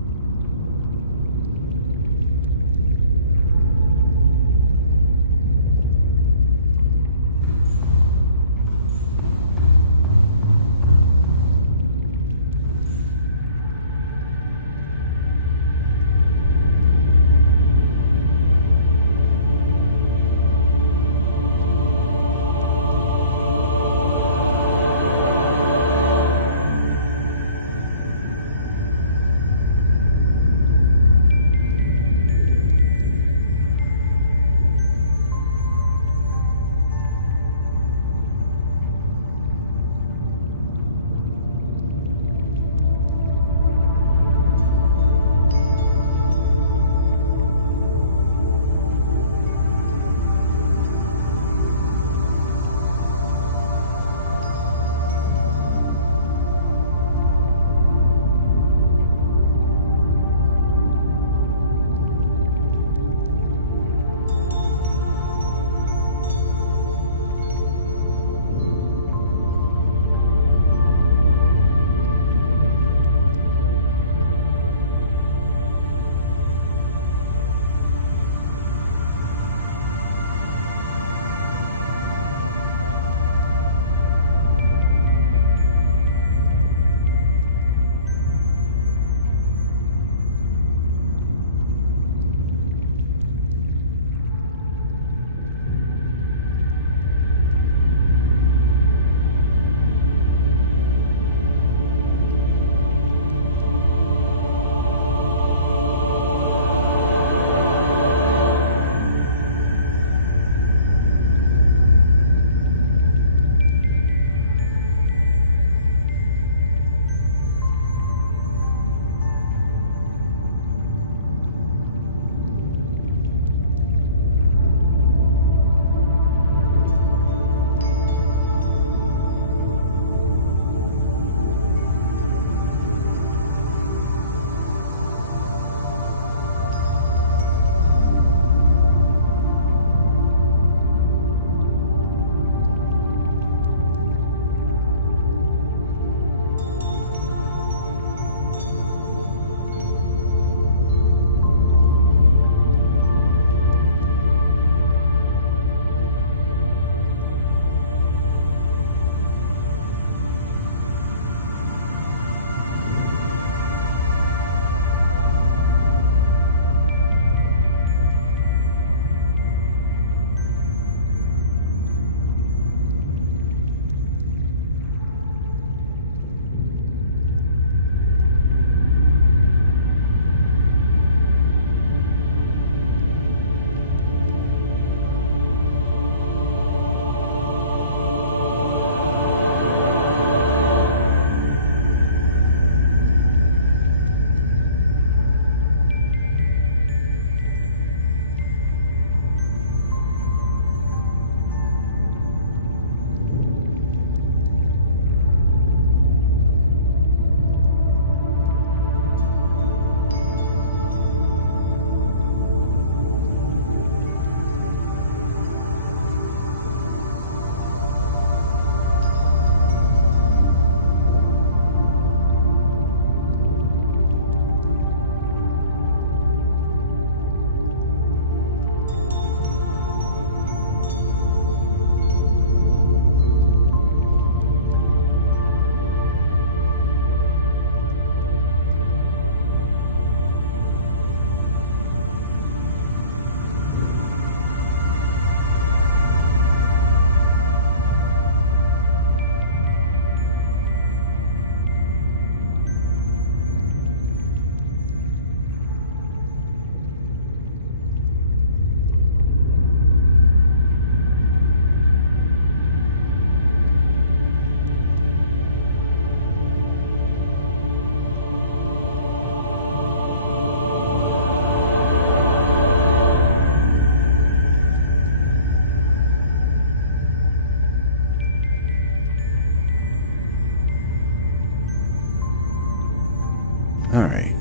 Alright.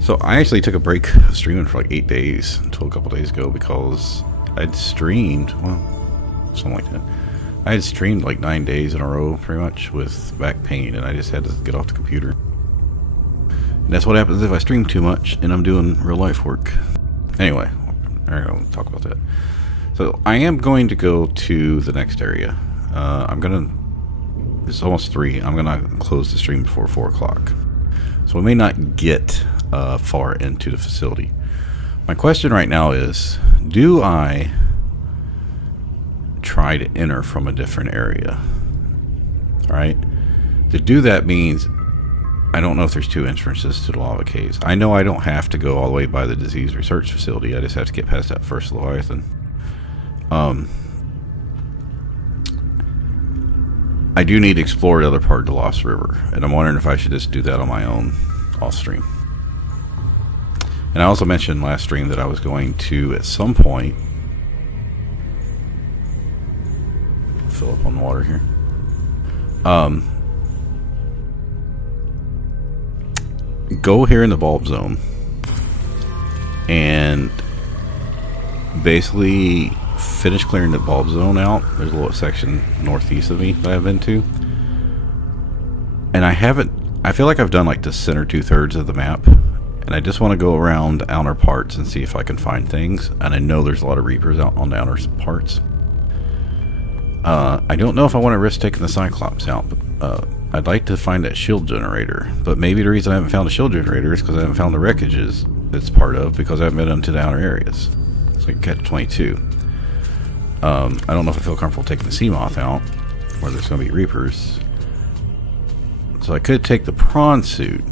So I actually took a break of streaming for like 8 days until a couple days ago because I'd streamed, well, something like that. I had streamed like 9 days in a row pretty much with back pain, and I just had to get off the computer. And that's what happens if I stream too much and I'm doing real life work. Anyway, I don't talk about that. So I am going to go to the next area. It's almost 3. I'm gonna close the stream before 4 o'clock. So we may not get far into the facility. My question right now is, do I try to enter from a different area? Alright? To do that means I don't know if there's 2 entrances to the lava caves. I know I don't have to go all the way by the disease research facility. I just have to get past that first Leviathan. I do need to explore the other part of the Lost River, and I'm wondering if I should just do that on my own off stream. And I also mentioned last stream that I was going to, at some point, fill up on water here. Go here in the bulb zone and basically finish clearing the bulb zone out. There's a little section northeast of me that I've been to, and I feel like I've done like the center 2/3 of the map, and I just want to go around the outer parts and see if I can find things. And I know there's a lot of Reapers out on the outer parts. I don't know if I want to risk taking the Cyclops out, but I'd like to find that shield generator. But maybe the reason I haven't found a shield generator is because I haven't found the wreckages it's part of, because I haven't been into the outer areas. It's like catch-22. I don't know if I feel comfortable taking the Seamoth out, where there's going to be Reapers. So I could take the prawn suit.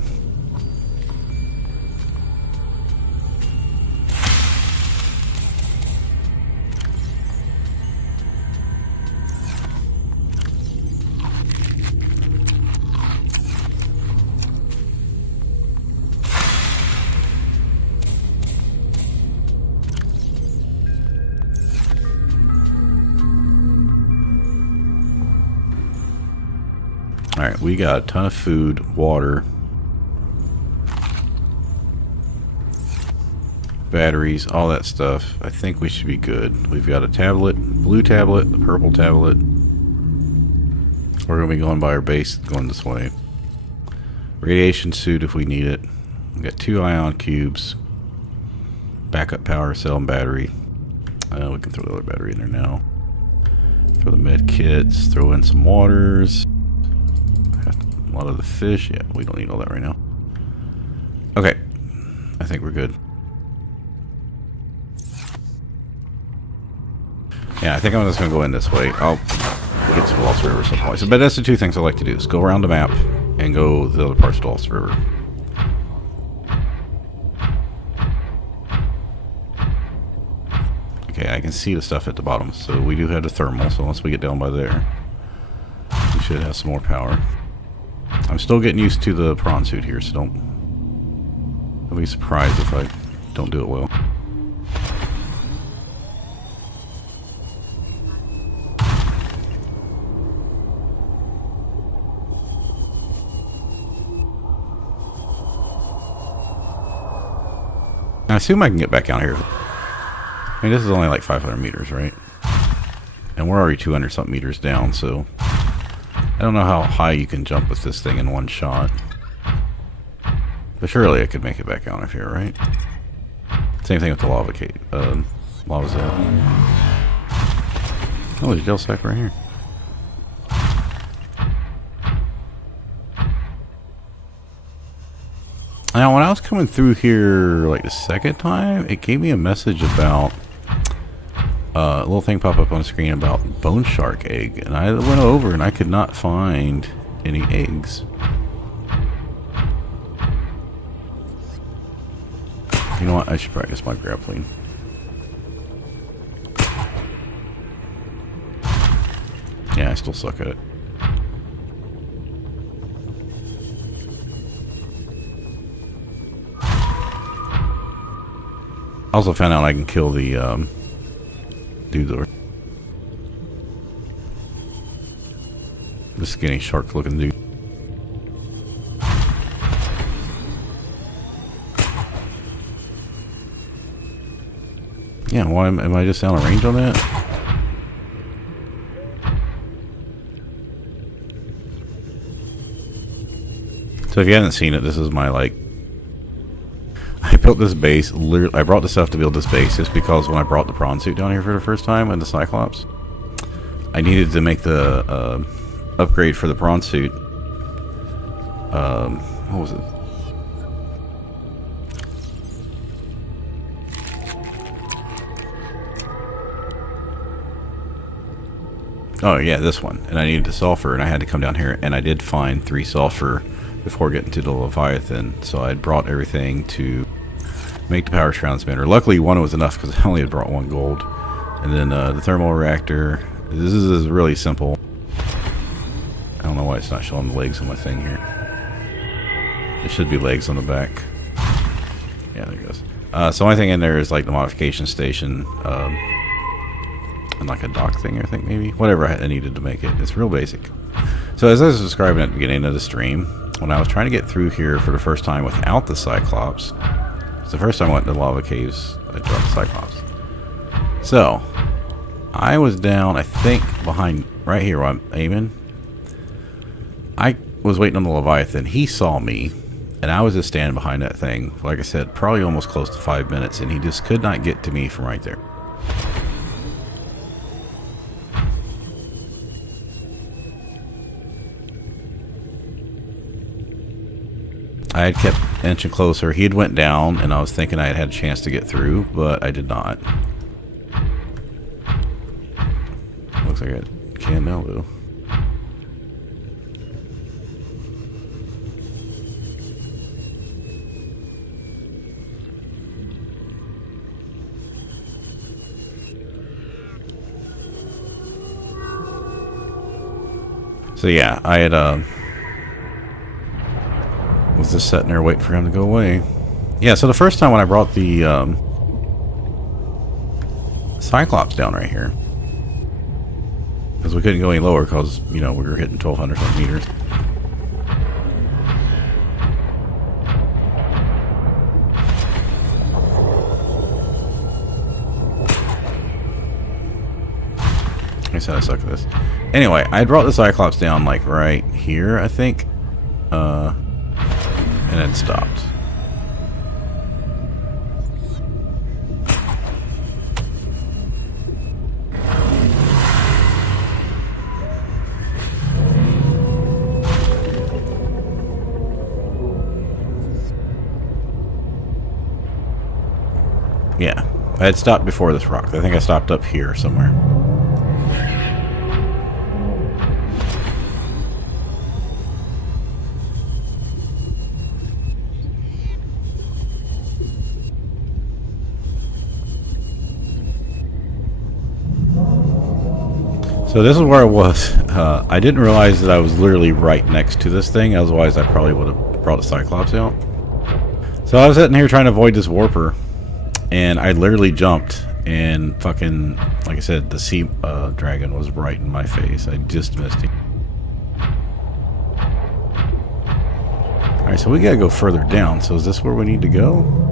Alright, we got a ton of food, water, batteries, all that stuff. I think we should be good. We've got a tablet, blue tablet, the purple tablet. We're going to be going by our base, going this way. Radiation suit if we need it. We got 2 ion cubes, backup power cell and battery. We can throw the other battery in there now. Throw the med kits, throw in some waters. A lot of the fish. Yeah, we don't need all that right now. Okay. I think we're good. Yeah, I think I'm just going to go in this way. I'll get to the Lost River at some point. So, but that's the 2 things I like to do. Is go around the map and go to the other parts of the Lost River. Okay, I can see the stuff at the bottom. So we do have the thermal. So once we get down by there, we should have some more power. I'm still getting used to the prawn suit here, so don't be surprised if I don't do it well. I assume I can get back out here. I mean, this is only like 500 meters, right? And we're already 200 something meters down, so I don't know how high you can jump with this thing in one shot. But surely I could make it back out of here, right? Same thing with the lava cave. Lava zone. Oh, there's a gel sack right here. Now, when I was coming through here, like the second time, it gave me a message about a little thing pop up on the screen about bone shark egg, and I went over and I could not find any eggs. You know what? I should practice my grappling. Yeah, I still suck at it. I also found out I can kill the dude over. The skinny shark looking dude. Why am I just out of range on that? So if you haven't seen it, this is my, like, I built this base, literally, I brought this stuff to build this base just because when I brought the prawn suit down here for the first time in the Cyclops, I needed to make the upgrade for the prawn suit. What was it? Oh yeah, this one. And I needed the sulfur, and I had to come down here, and I did find 3 sulfur before getting to the Leviathan, so I brought everything to make the power transmitter. Luckily, 1 was enough because I only had brought 1 gold. And then the thermal reactor. This is really simple. I don't know why it's not showing the legs on my thing here. There should be legs on the back. Yeah, there it goes. So only thing in there is like the modification station, and like a dock thing, I think maybe. Whatever I needed to make it. It's real basic. So as I was describing at the beginning of the stream, when I was trying to get through here for the first time without the Cyclops, it's the first time I went to lava caves, I dropped the Cyclops. So, I was down, I think, behind, right here where I'm aiming. I was waiting on the Leviathan. He saw me, and I was just standing behind that thing, like I said, probably almost close to 5 minutes, and he just could not get to me from right there. I had kept inching closer. He had went down, and I was thinking I had had a chance to get through, but I did not. Looks like I can now, though. So yeah, I had was just sitting there waiting for him to go away. Yeah, so the first time when I brought the Cyclops down right here, because we couldn't go any lower because, you know, we were hitting 1,200 something meters. I said I suck at this. Anyway, I brought the Cyclops down like right here, I think. And then stopped. Yeah, I had stopped before this rock. I think I stopped up here somewhere. So this is where I was. I didn't realize that I was literally right next to this thing. Otherwise, I probably would have brought a Cyclops out. So I was sitting here trying to avoid this warper, and I literally jumped, and fucking, like I said, the sea dragon was right in my face. I just missed him. Alright, so we gotta go further down. So is this where we need to go?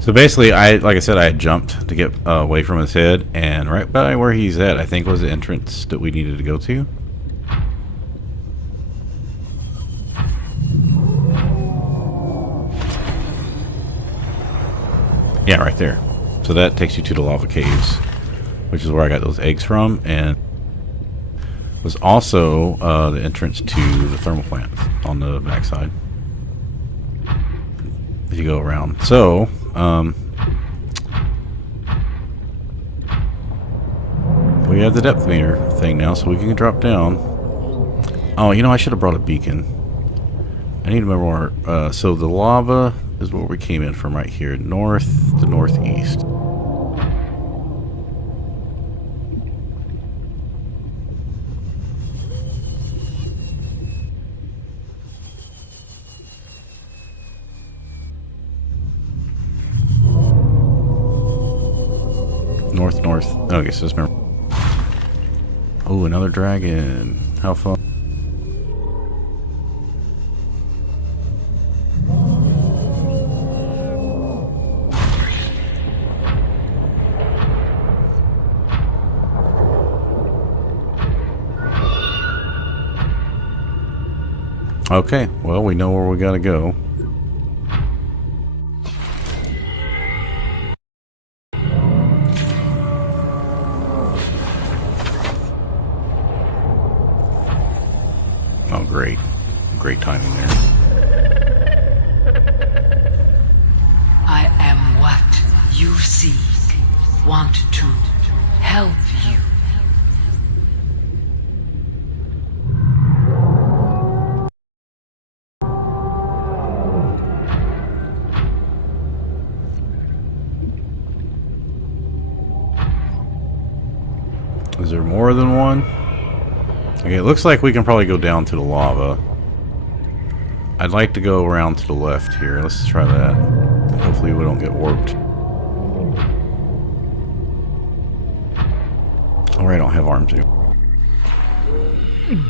So basically, like I said, I had jumped to get away from his head, and right by where he's at, I think was the entrance that we needed to go to. Yeah, right there. So that takes you to the lava caves, which is where I got those eggs from, and was also the entrance to the thermal plant on the backside. As you go around. So, we have the depth meter thing now, so we can drop down. Oh, you know, I should have brought a beacon. I need to remember where, so the lava is where we came in from right here, north to northeast. north. Okay, so just remember. Oh, another dragon. How fun. Okay, well, we know where we gotta go. Oh, great. Great timing there. I am what you seek. Want to help you. Is there more than one? Okay, it looks like we can probably go down to the lava. I'd like to go around to the left here. Let's try that. Hopefully we don't get warped. Oh, I don't have arms anymore. It's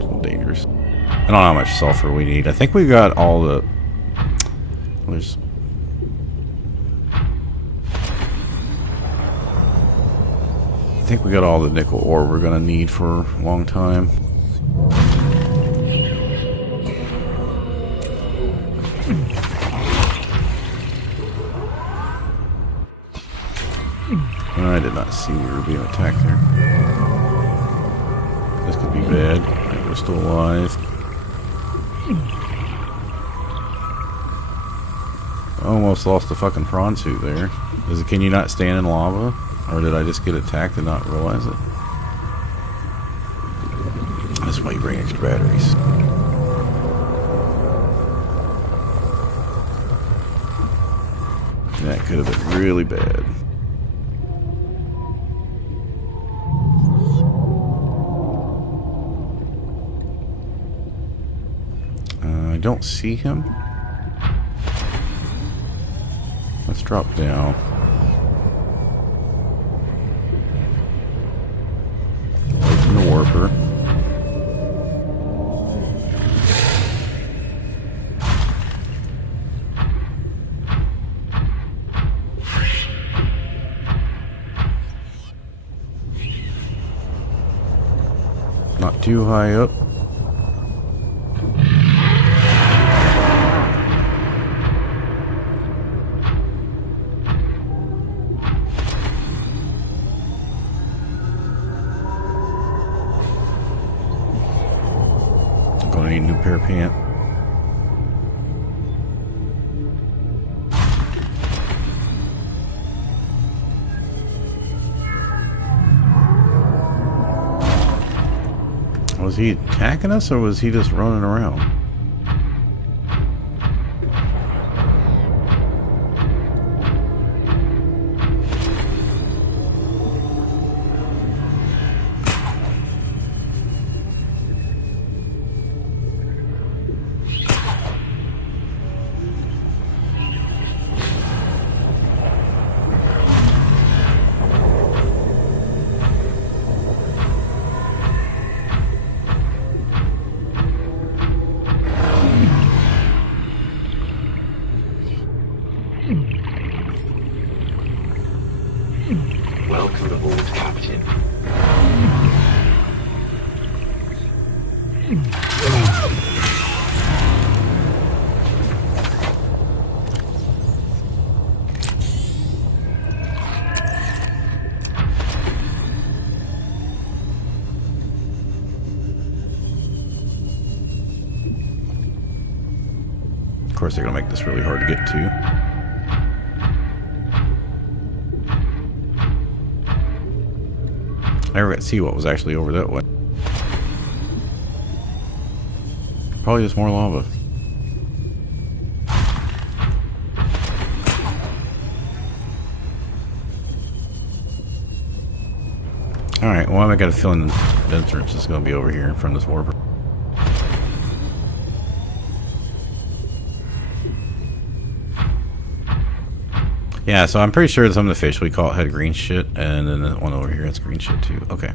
a little dangerous. I don't know how much sulfur we need. I think we got all the... There's... I think we got all the nickel ore we're gonna need for a long time. I did not see we were being attacked there. This could be bad. Right, we're still alive. Almost lost the fucking prawn suit there. Can you not stand in lava? Or did I just get attacked and not realize it? That's why you bring extra batteries. That could have been really bad. I don't see him. Let's drop down. Warper. Not too high up. Gonna need a new pair of pants. Was he attacking us or was he just running around? Welcome aboard, Captain. Of course, they're gonna make this really hard to get to. I never got to see what was actually over that way. Probably just more lava. Alright, well, I got a feeling the entrance is going to be over here from this warper. Yeah, so I'm pretty sure some of the fish we caught had green shit, and then the one over here has green shit too. Okay.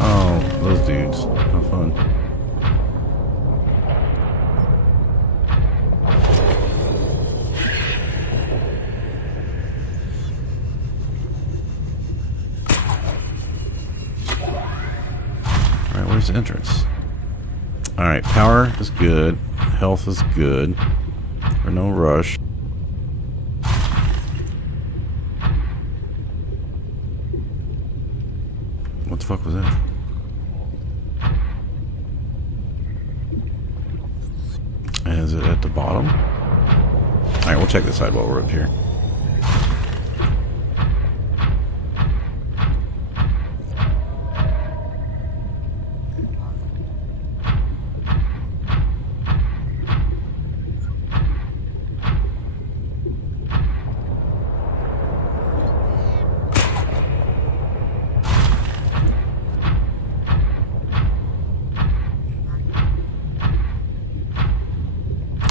Oh, those dudes. No fun. Alright, where's the entrance? Alright, power is good. Health is good. Or no rush. What the fuck was that? Is it at the bottom? Alright, we'll check this side while we're up here.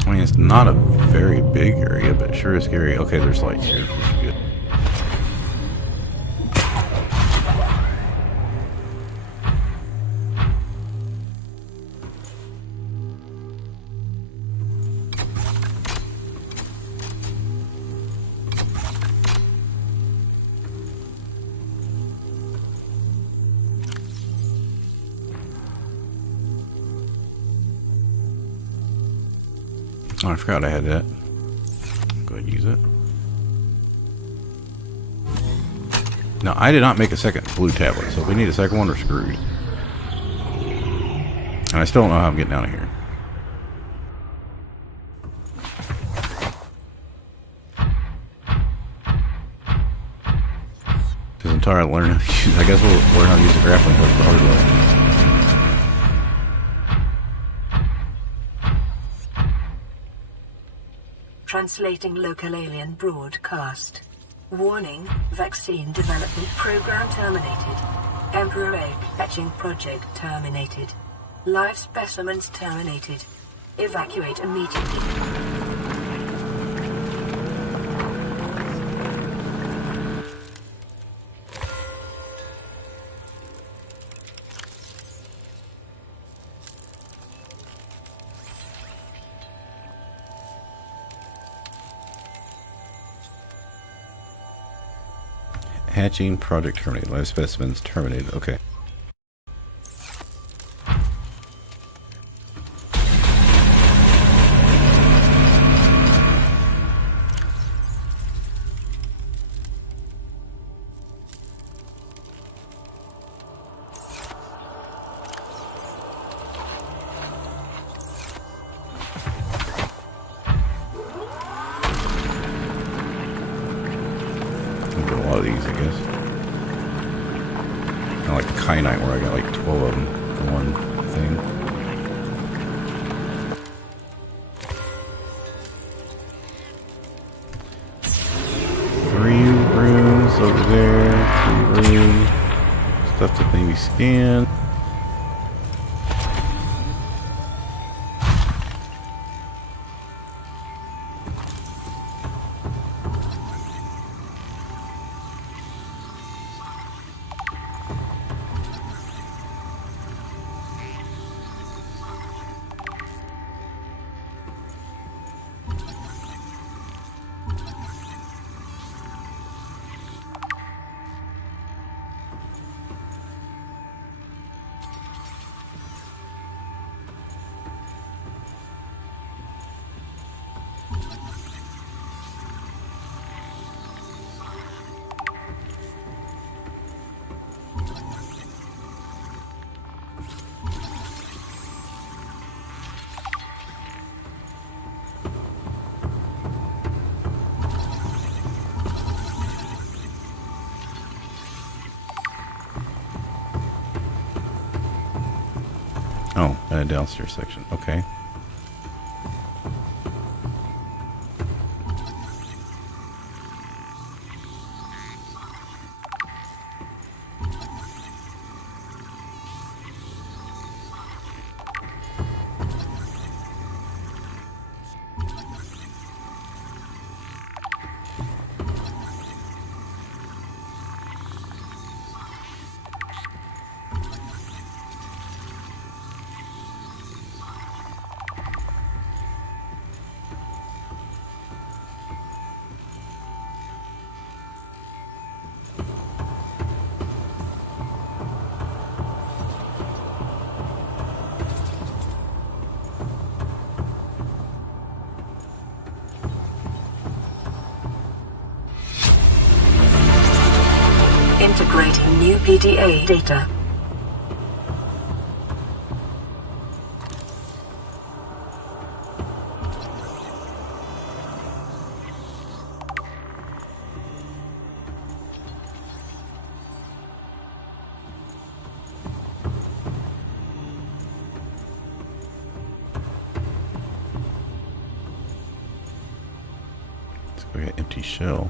I mean, it's not a very big area, but it sure is scary. Okay, there's lights here. This is good. Oh, I forgot I had that. Go ahead and use it. Now, I did not make a second blue tablet, so if we need a second one, we're screwed. And I still don't know how I'm getting out of here. This entire learn how to use, I guess we'll learn how to use the grappling hook the hard way. Translating local alien broadcast. Warning, vaccine development program terminated. Emperor egg hatching project terminated. Live specimens terminated. Evacuate immediately. Hatching project terminated. Live specimens terminated. Okay. A lot of these, I guess. Kind of like Kyanite, where I got like 12 of them for one thing. Three rooms over there. 3 rooms. Stuff to maybe scan. Oh, and a downstairs section. Okay. Generating new PDA data. We got empty shell.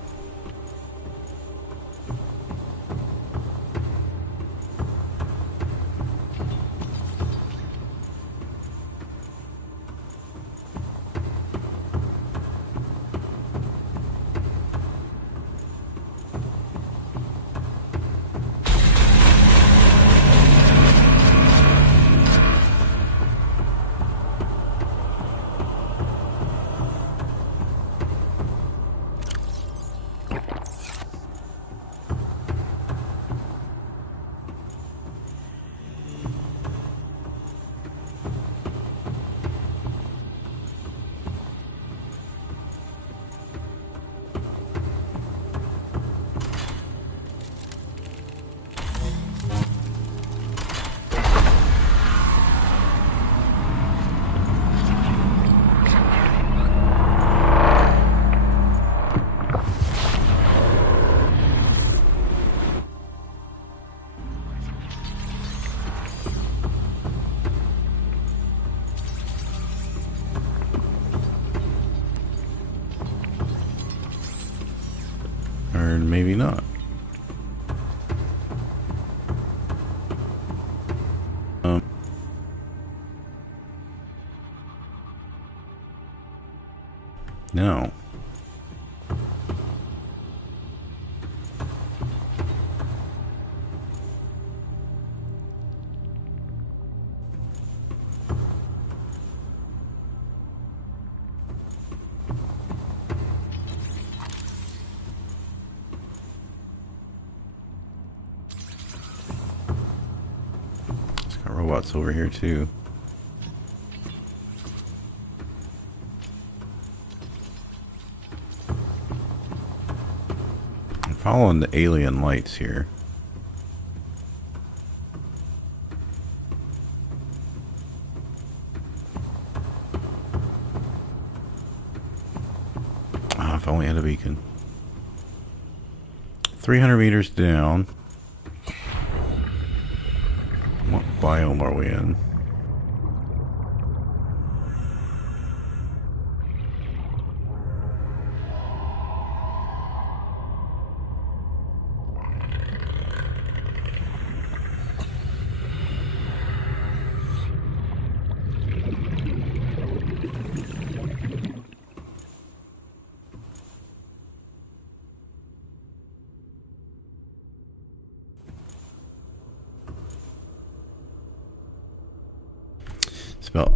Or maybe not. No. It's got robots over here too. I'm following the alien lights here. Ah, if only I had a beacon. 300 meters down. What biome are we in? It's about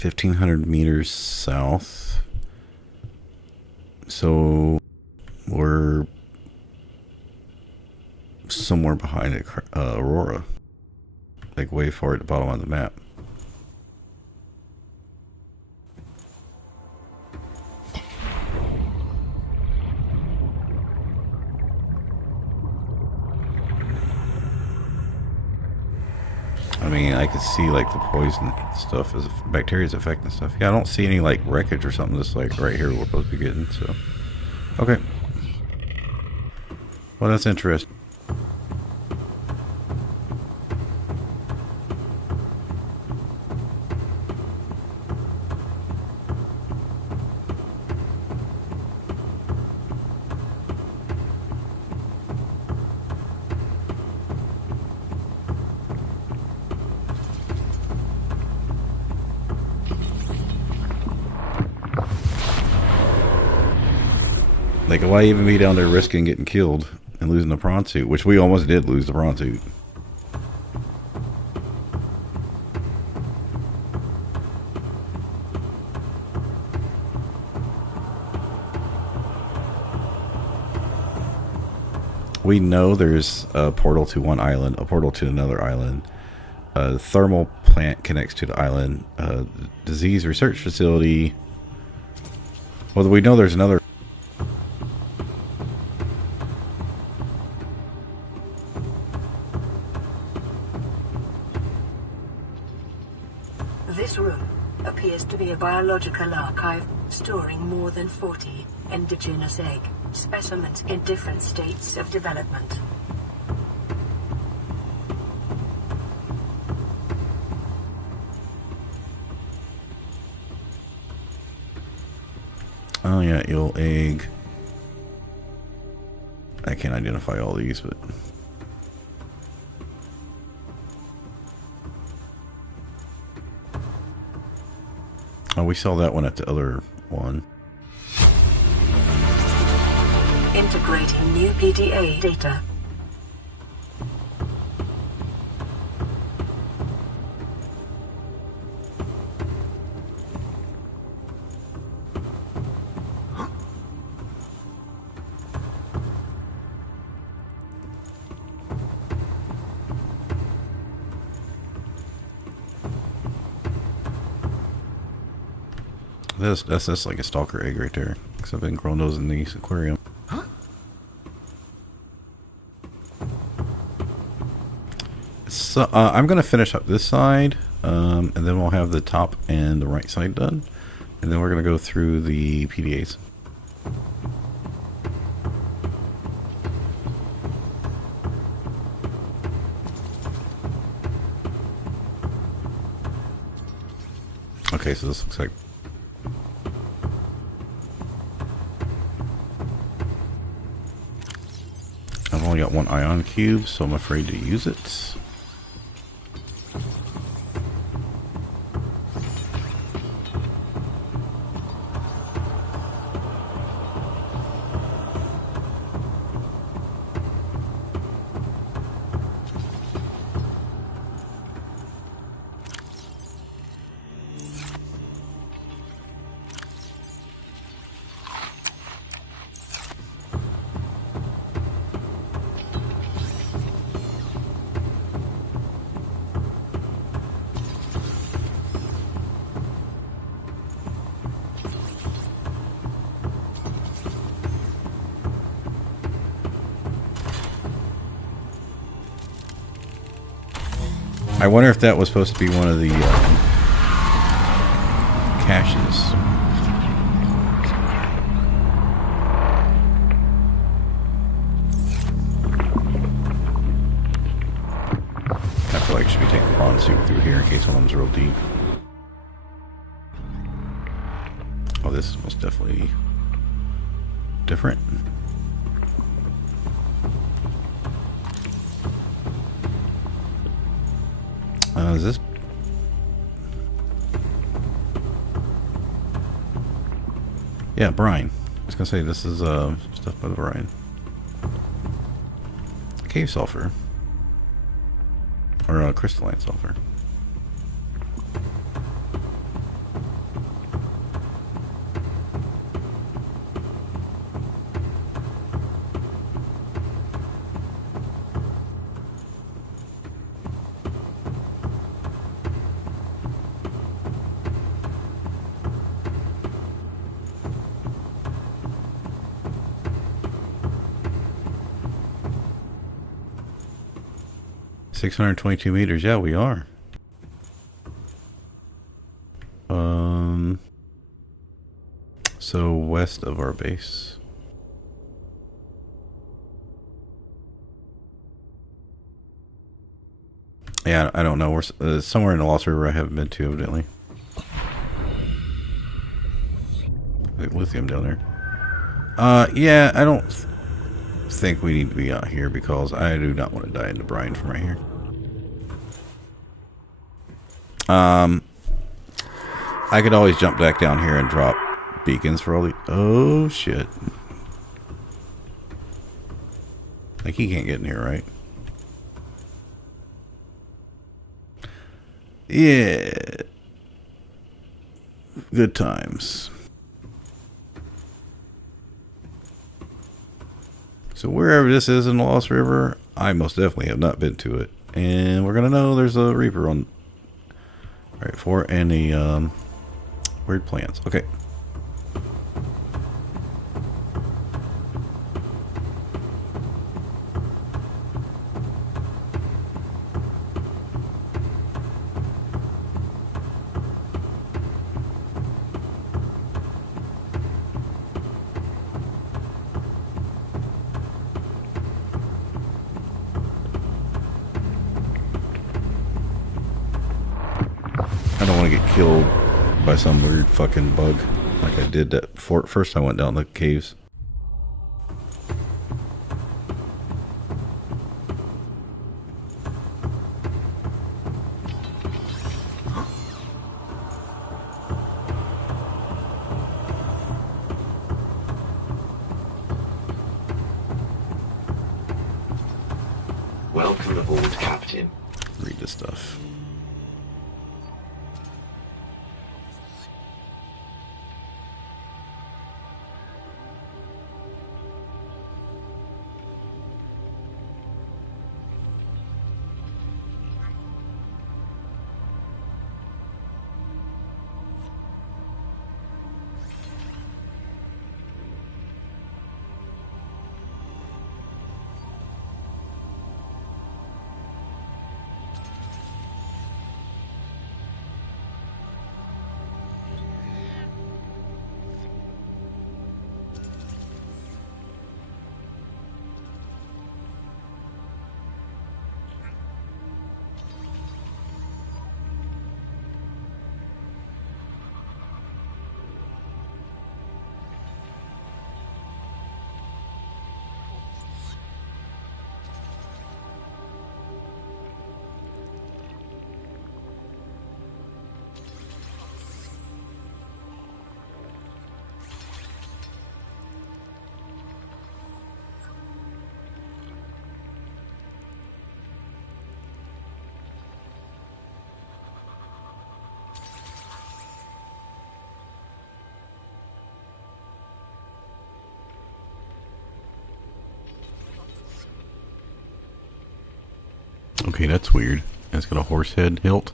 1,500 meters south. So we're somewhere behind Aurora, like way far at the bottom of the map. I mean, I could see like the poison stuff as bacteria's affecting stuff. Yeah, I don't see any like wreckage or something just like right here we're supposed to be getting, so. Okay. Well, that's interesting. Like, why even be down there risking getting killed and losing the prawn suit? Which we almost did lose the prawn suit. We know there's a portal to one island, a portal to another island. A thermal plant connects to the island. Disease research facility. Well, we know there's another. This room appears to be a biological archive storing more than 40 indigenous egg specimens in different states of development. Oh yeah, eel egg. I can't identify all these, but oh, we saw that one at the other one. Integrating new PDA data. That's like a stalker egg right there. Because I've been growing those in the aquarium. So I'm gonna finish up this side, and then we'll have the top and the right side done, and then we're gonna go through the PDAs. Okay, so this looks like I've only got one ion cube, so I'm afraid to use it. I wonder if that was supposed to be one of the caches. I feel like I should be taking the prawn suit through here in case one of them's real deep. Oh, this is most definitely different. Is this? Yeah, brine. I was gonna say this is stuff by the brine. Cave sulfur. Or crystalline sulfur. $622 meters. Yeah, we are. So west of our base. Yeah, I don't know. We're somewhere in the Lost River I haven't been to, evidently. Like lithium down there. Yeah, I don't think we need to be out here because I do not want to die in the brine from right here. I could always jump back down here and drop beacons for all the... Oh, shit. Like, he can't get in here, right? Yeah. Good times. So wherever this is in the Lost River, I most definitely have not been to it. And we're going to know there's a Reaper on... Alright, for any weird plants. Okay. killed by some weird fucking bug, like I did that first time I went down the caves. Welcome aboard, Captain. Read this stuff. Okay, that's weird. It's got a horse head hilt.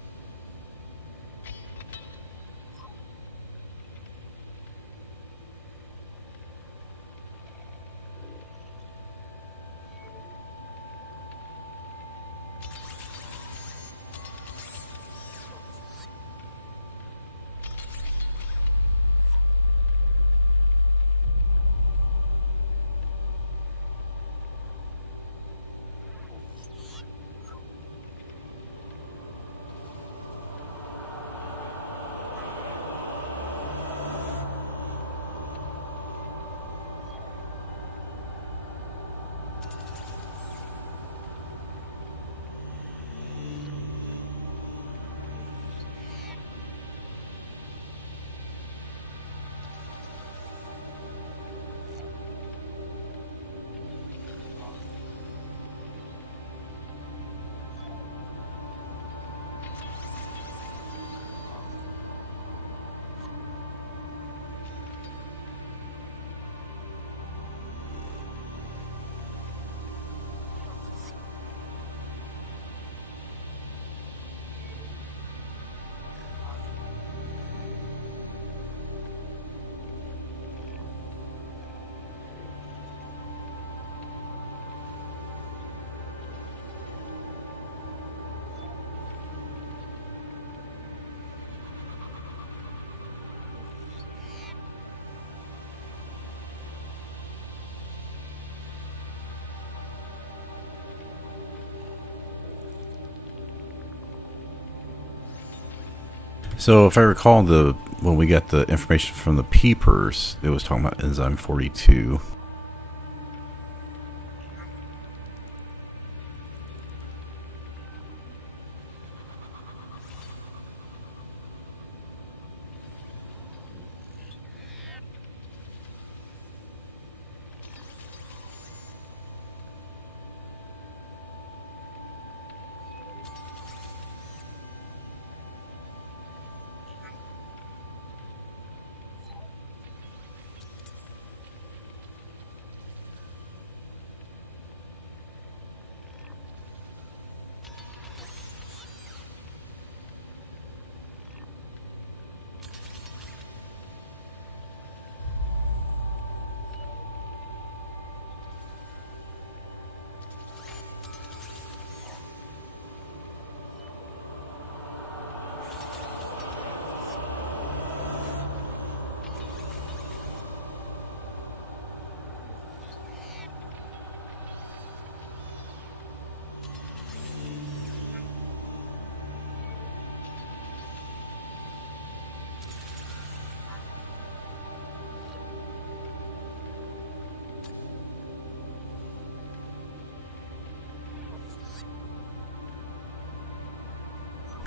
So if I recall, when we got the information from the peepers, it was talking about enzyme 42.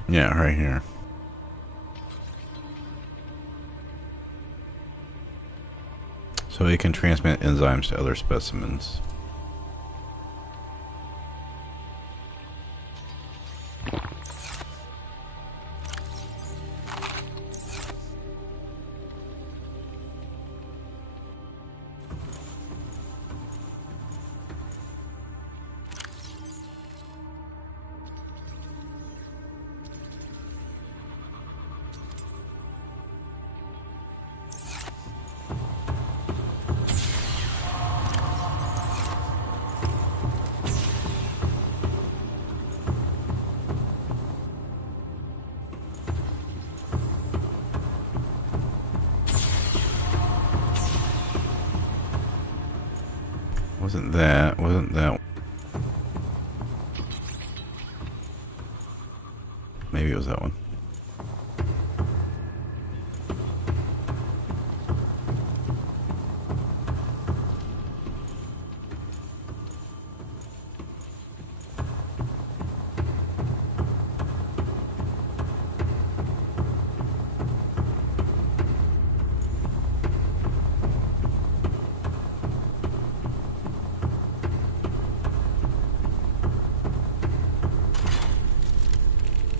Yeah, right here. So it can transmit enzymes to other specimens. Wasn't that. Maybe it was that one.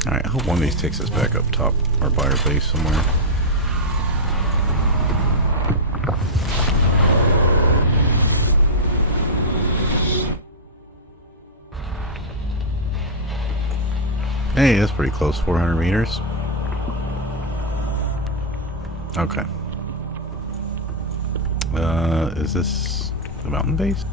Alright, I hope one of these takes us back up top or by our base somewhere. Hey, that's pretty close, 400 meters. Okay. Is this the mountain base?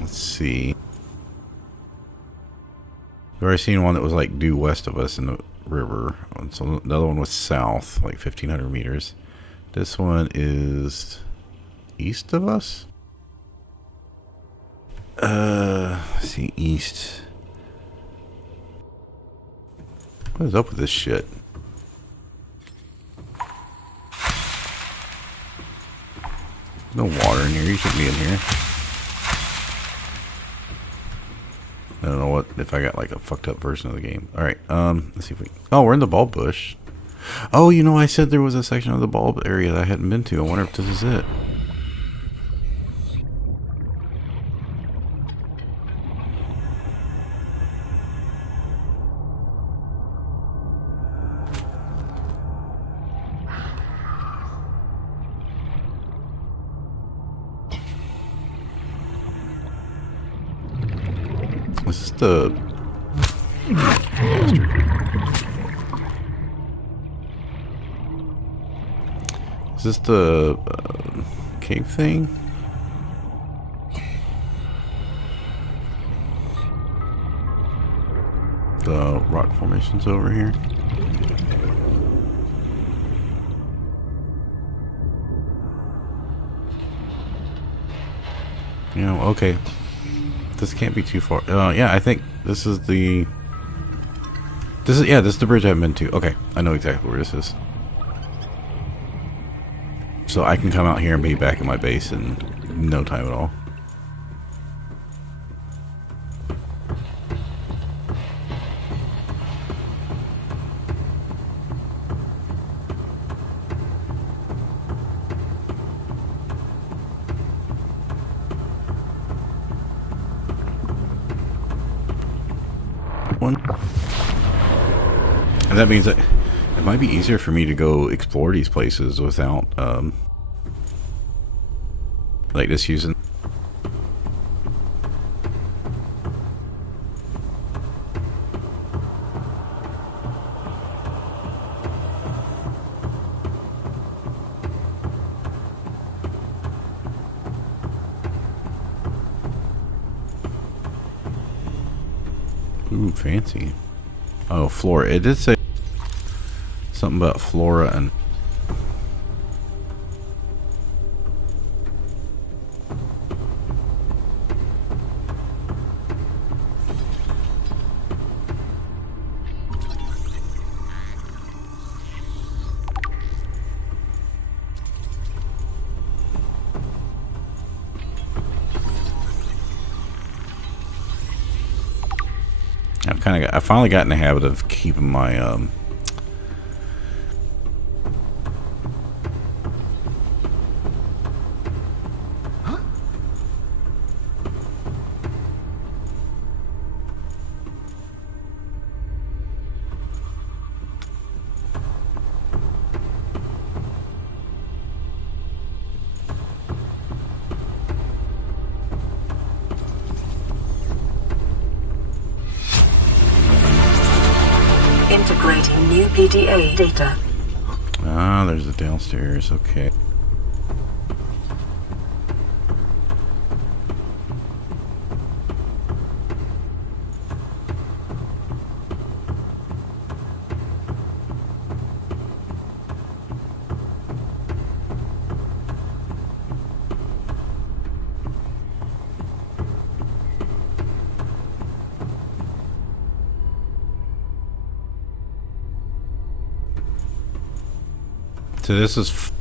Let's see. I've already seen one that was like due west of us in the river. So the other one was south, like 1,500 meters. This one is east of us? Let's see, east. What is up with this shit? No water in here. You shouldn't be in here. I don't know what if I got like a fucked up version of the game. All right, let's see if we. Oh, we're in the bulb bush. Oh, you know, I said there was a section of the bulb area that I hadn't been to. I wonder if this is it. This is the Is this the cave thing? The rock formations over here. You know, okay. This can't be too far. Yeah, I think this is the... This is the bridge I haven't been to. Okay, I know exactly where this is. So I can come out here and be back in my base in no time at all. And that means that it might be easier for me to go explore these places without, like just using. Ooh, fancy. Oh, flora. It did say something about flora and... I finally got in the habit of keeping my Integrating new PDA data. there's the downstairs. Okay. So this is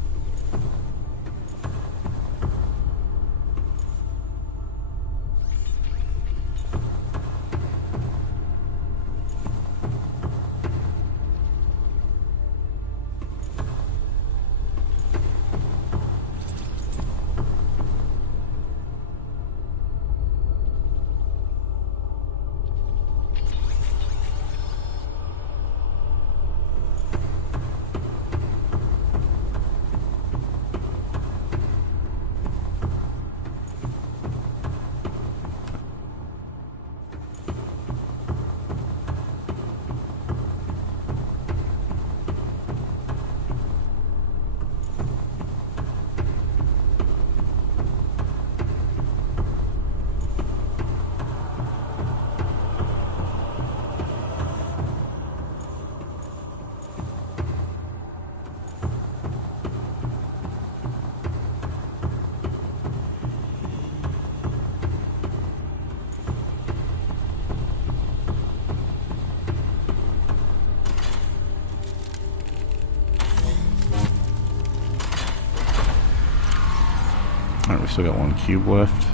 alright, we still got one cube left.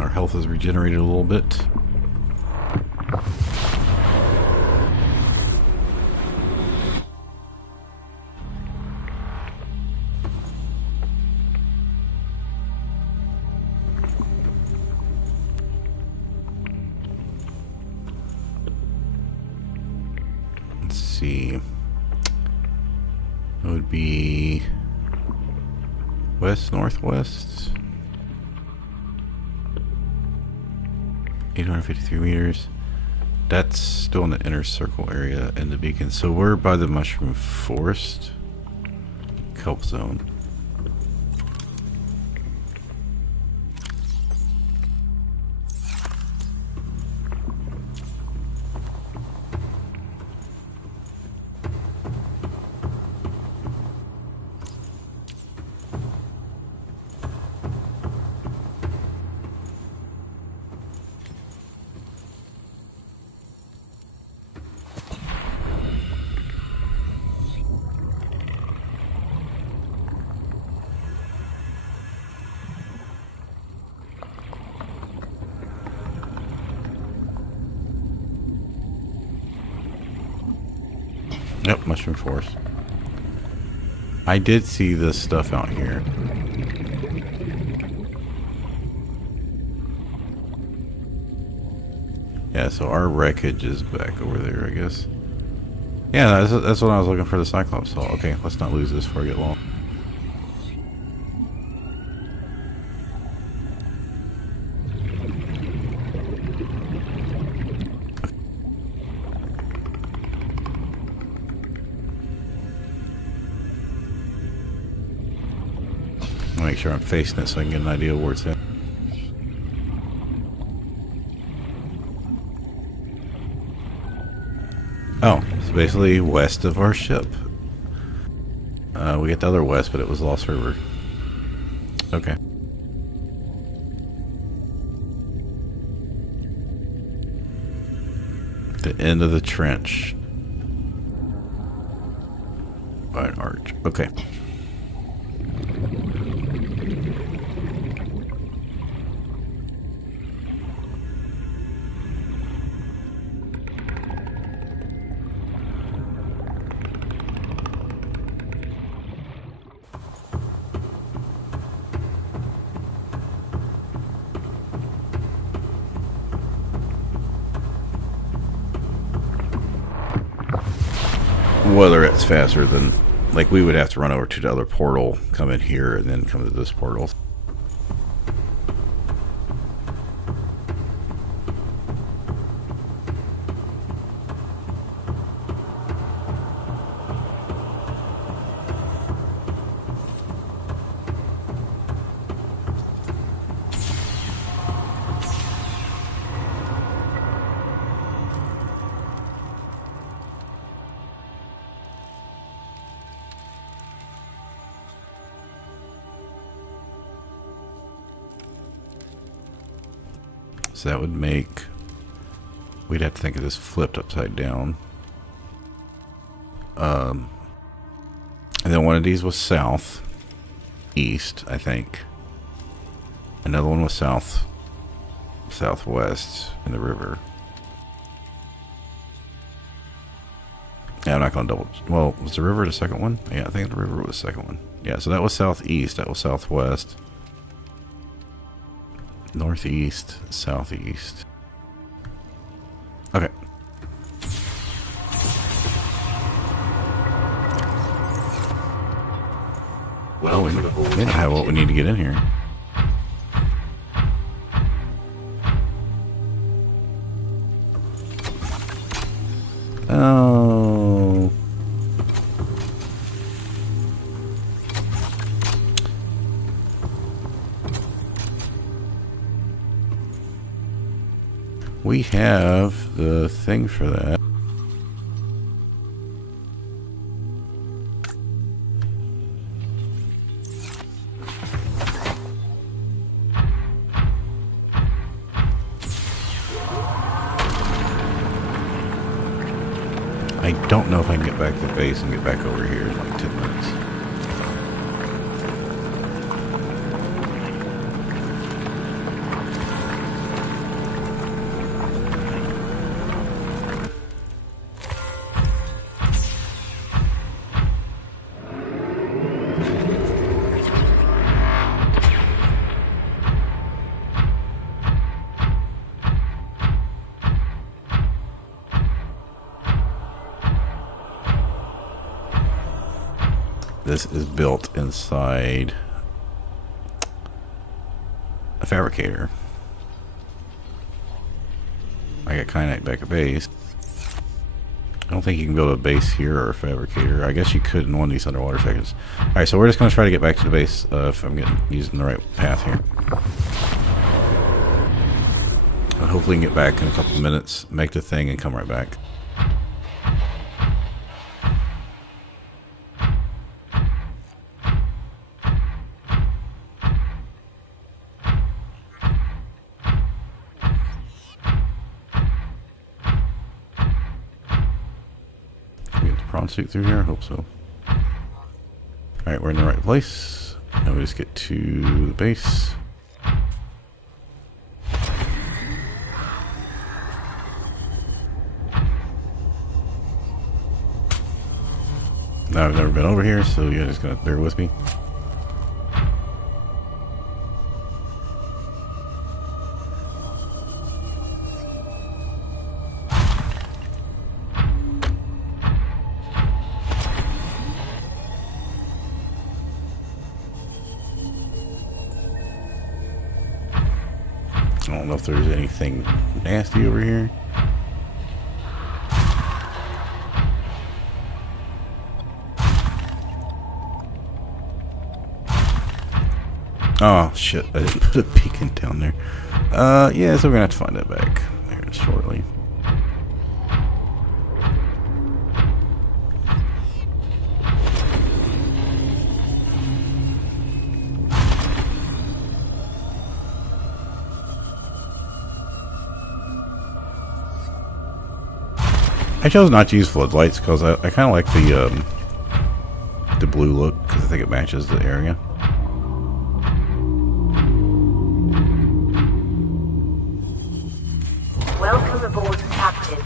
Our health is regenerated a little bit. Let's see. It would be west, northwest. 853 meters. That's still in the inner circle area in the beacon. So we're by the mushroom forest kelp zone. Yep, mushroom forest. I did see this stuff out here. Yeah, so our wreckage is back over there, I guess. Yeah, that's what I was looking for, the Cyclops saw. Okay, let's not lose this before I get long. Make sure I'm facing it so I can get an idea of where it's at. Oh, it's basically west of our ship. We get the other west, but it was Lost River. Okay. The end of the trench. By an arch. Okay. whether it's faster than, like, we would have to run over to the other portal, come in here, and then come to this portal. So that would make, we'd have to think of this flipped upside down. And then one of these was south, east, I think. Another one was south, southwest in the river. Yeah, I'm not going to double, well, was the river the second one? Yeah, I think the river was the second one. Yeah, so that was southeast, that was southwest. Northeast, southeast. Okay. Well, we didn't have what we need to get in here. Oh. We have the thing for that. I don't know if I can get back to the base and get back over here in like 10 minutes. This is built inside a fabricator. I got Kyanite back at base. I don't think you can build a base here or a fabricator. I guess you could in one of these underwater sections. Alright, so we're just going to try to get back to the base if I'm using the right path here. And hopefully we can get back in a couple minutes, make the thing, and come right back. Suit through here? I hope so. Alright, we're in the right place. Now we just get to the base. Now I've never been over here, so you're just gonna bear with me. I don't know if there's anything nasty over here. Oh shit, I didn't put a beacon down there. Yeah, so we're gonna have to find that back here shortly. I chose not to use floodlights because I kind of like the blue look because I think it matches the area. Welcome aboard, Captain.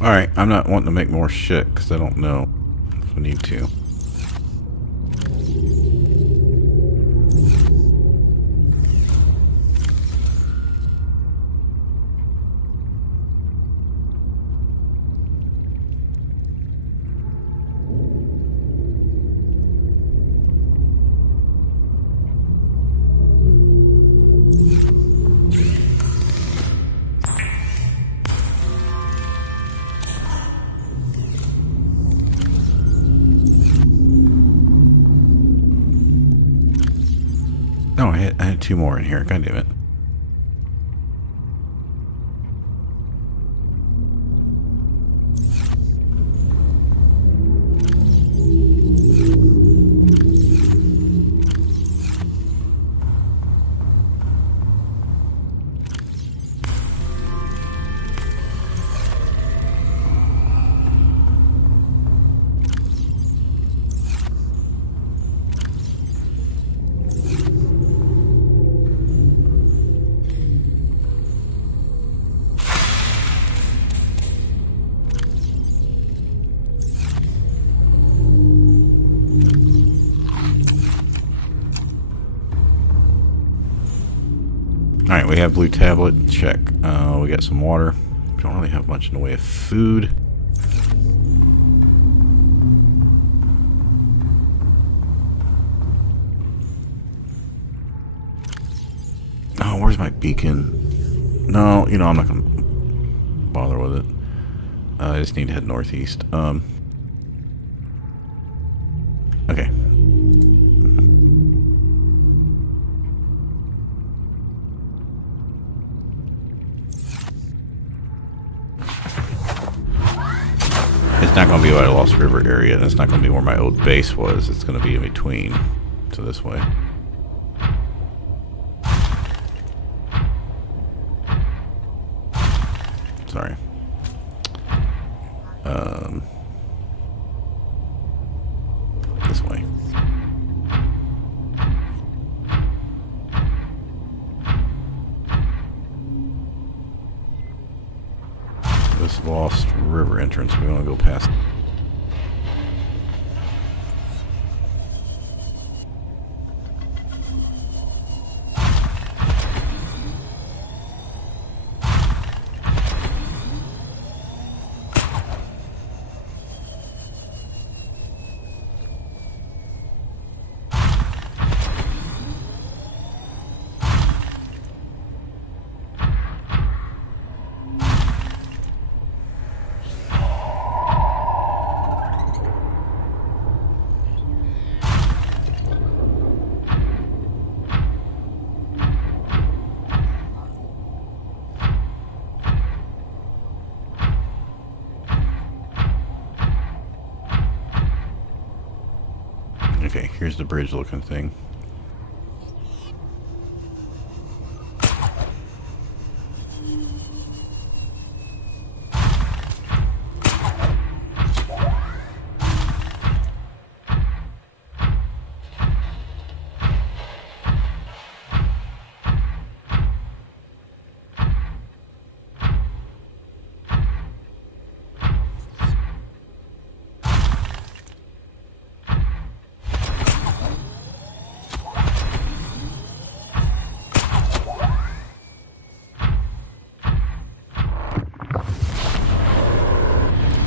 Alright, I'm not wanting to make more shit because I don't know if we need to. Oh, I had 2 more in here. God damn it. Alright, we have blue tablet. Check. We got some water. Don't really have much in the way of food. Oh, where's my beacon? No, you know, I'm not going to bother with it. I just need to head northeast. Okay. It's not going to be by the Lost River area, and it's not going to be where my old base was. It's going to be in between. So this way. Sorry. This way. This Lost River entrance, we want to go past. Okay, here's the bridge looking thing.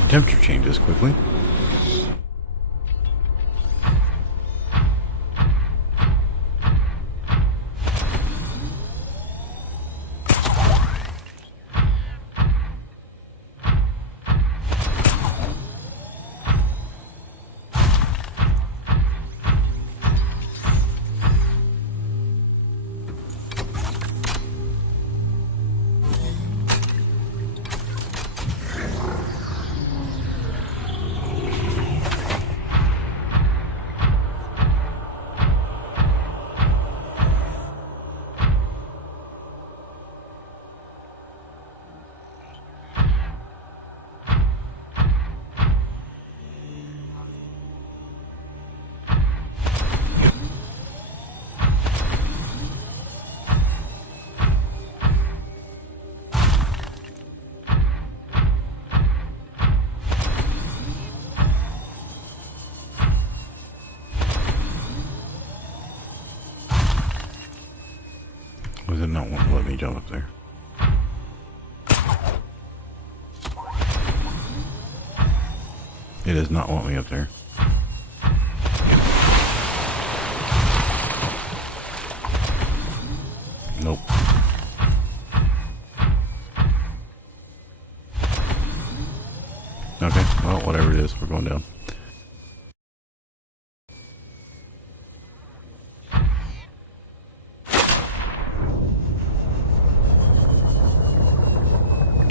Temperature changes quickly. Was it not want to let me jump up there? It does not want me up there. Nope. Okay, well, whatever it is, we're going down.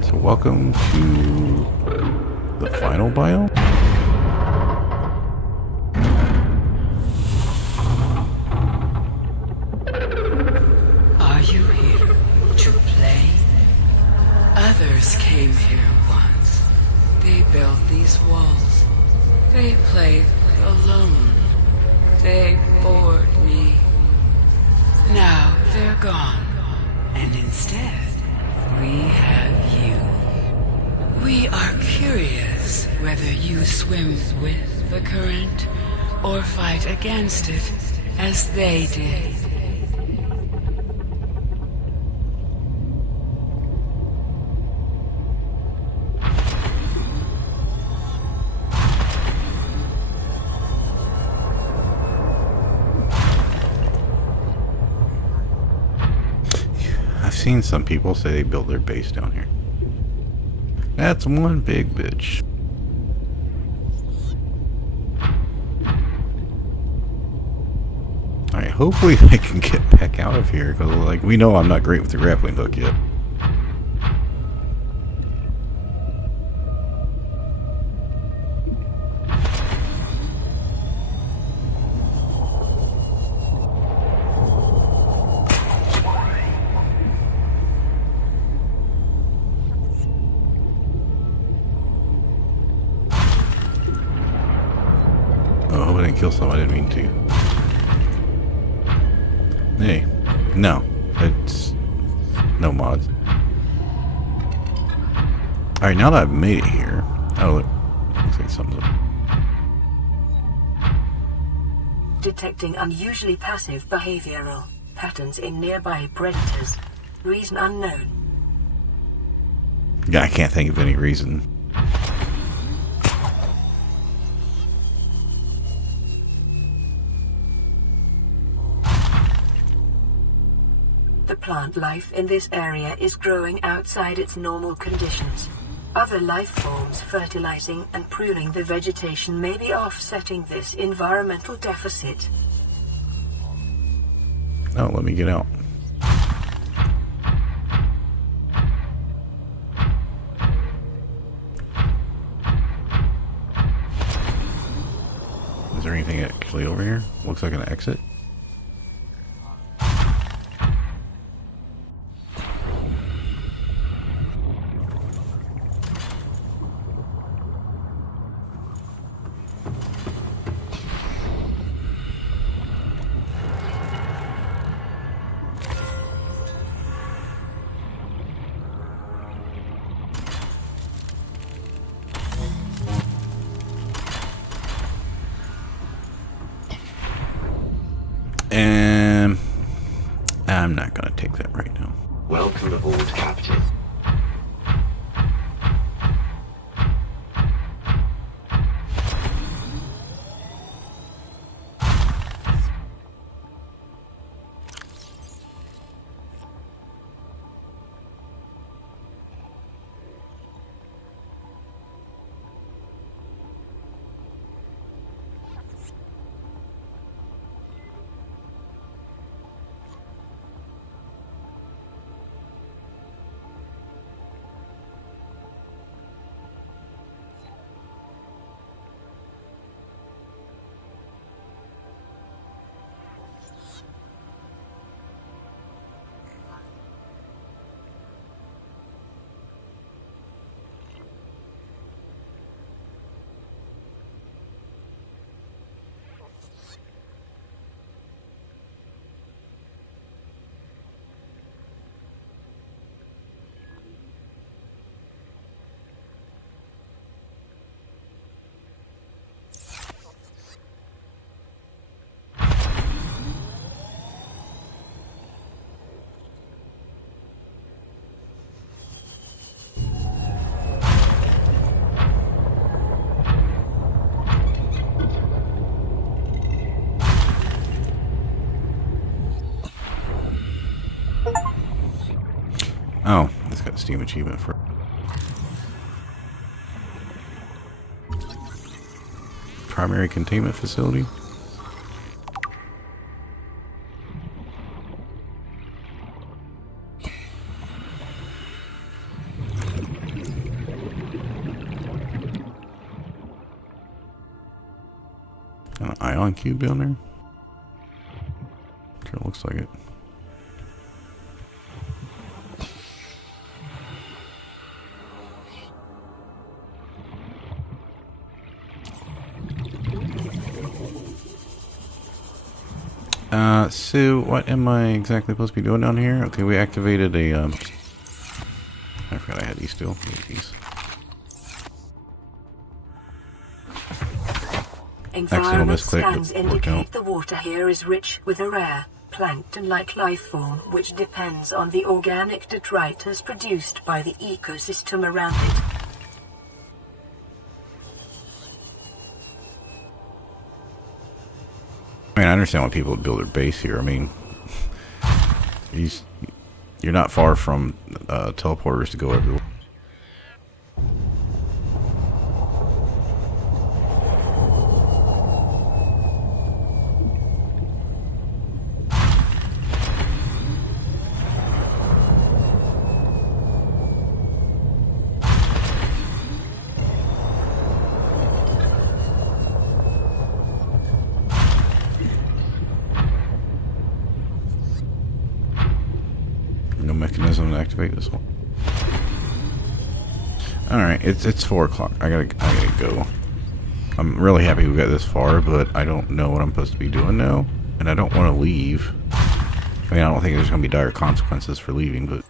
So welcome to the final biome? Are you here to play? Others came here once. They built these walls. They played alone. They bored me. Now they're gone. And instead, we have you. We are curious whether you swim with the current or fight against it as they did. I've seen some people say they built their base down here. That's one big bitch. Alright, hopefully I can get back out of here, because like, we know I'm not great with the grappling hook yet. Oh, I hope I didn't kill someone. I didn't mean to. Hey, no, it's no mods. Alright, now that I've made it here, oh, looks like something's up. Detecting unusually passive behavioral patterns in nearby predators. Reason unknown. Yeah, I can't think of any reason. The plant life in this area is growing outside its normal conditions. Other life forms fertilizing and pruning the vegetation may be offsetting this environmental deficit. Oh, let me get out. Is there anything actually over here? Looks like an exit. And I'm not going to take that right now. Welcome aboard, Captain. Oh, it's got a Steam achievement for primary containment facility. Got an ion cube down there. Sure looks like it. So what am I exactly supposed to be doing down here? Okay, we activated a, I forgot I had these still. These. Environment misclick, scans but worked out. indicate the water here is rich with a rare, plankton-like life form which depends on the organic detritus produced by the ecosystem around it. I mean, I understand why people would build their base here. I mean, you're not far from teleporters to go everywhere. No mechanism to activate this one. All right, it's 4 o'clock. I gotta go. I'm really happy we got this far, but I don't know what I'm supposed to be doing now, and I don't want to leave. I mean, I don't think there's gonna be dire consequences for leaving, but.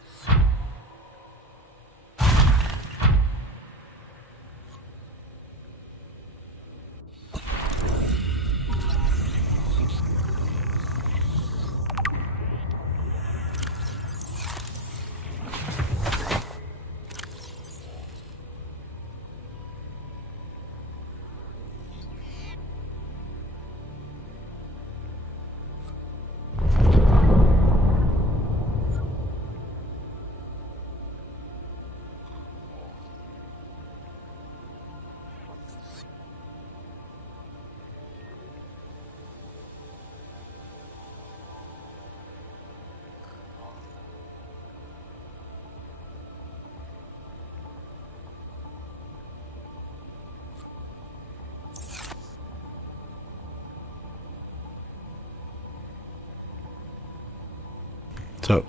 So.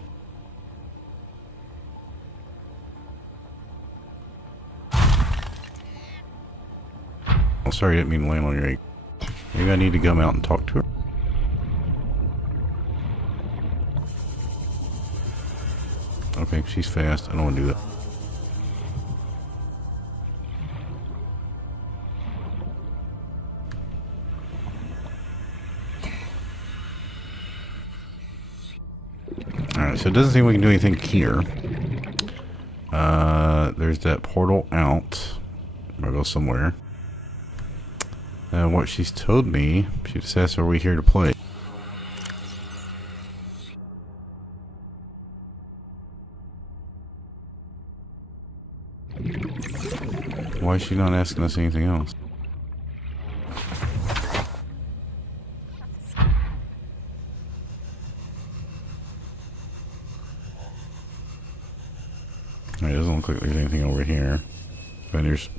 Oh, sorry, I didn't mean to land on your egg. Maybe I need to come out and talk to her. Okay, she's fast. I don't want to do that. Alright, so it doesn't seem we can do anything here. There's that portal out. I'll go somewhere. What she's told me, she just asked, are we here to play? Why is she not asking us anything else? It doesn't look like there's anything over here. But there's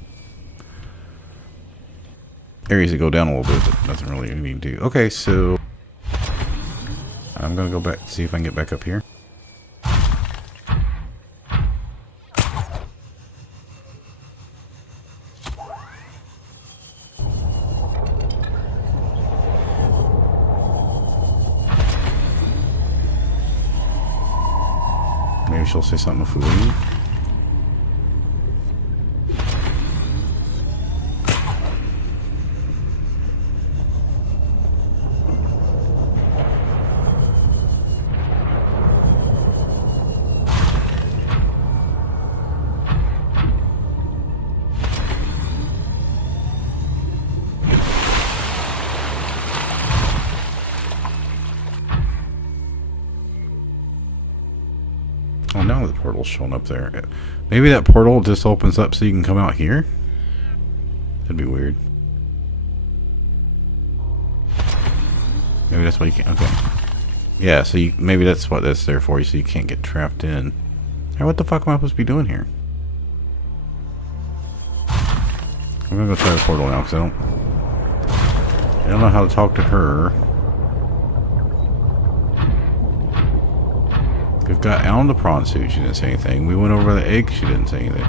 areas that go down a little bit, but nothing really you need to do. Okay, so I'm gonna go back and see if I can get back up here. Maybe she'll say something if we leave. Oh, now the portal's showing up there. Maybe that portal just opens up so you can come out here? That'd be weird. Maybe that's why you can't. Okay. Yeah, so maybe that's what that's there for you, so you can't get trapped in. Hey, what the fuck am I supposed to be doing here? I'm gonna go try the portal now, because I don't know how to talk to her. We've got Al in the prawn suit, she didn't say anything. We went over by the egg, she didn't say anything.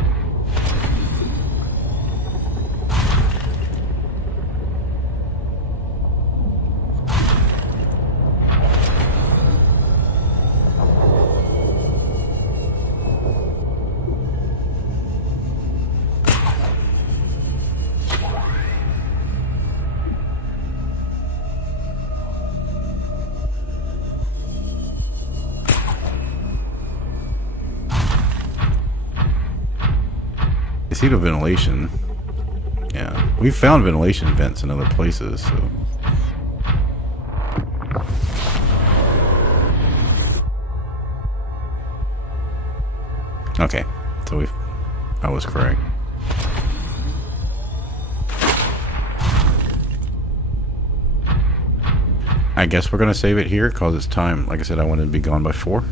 I see the ventilation. Yeah, we've found ventilation vents in other places, so. Okay, so I was correct. I guess we're gonna save it here because it's time. Like I said, I wanted to be gone by 4.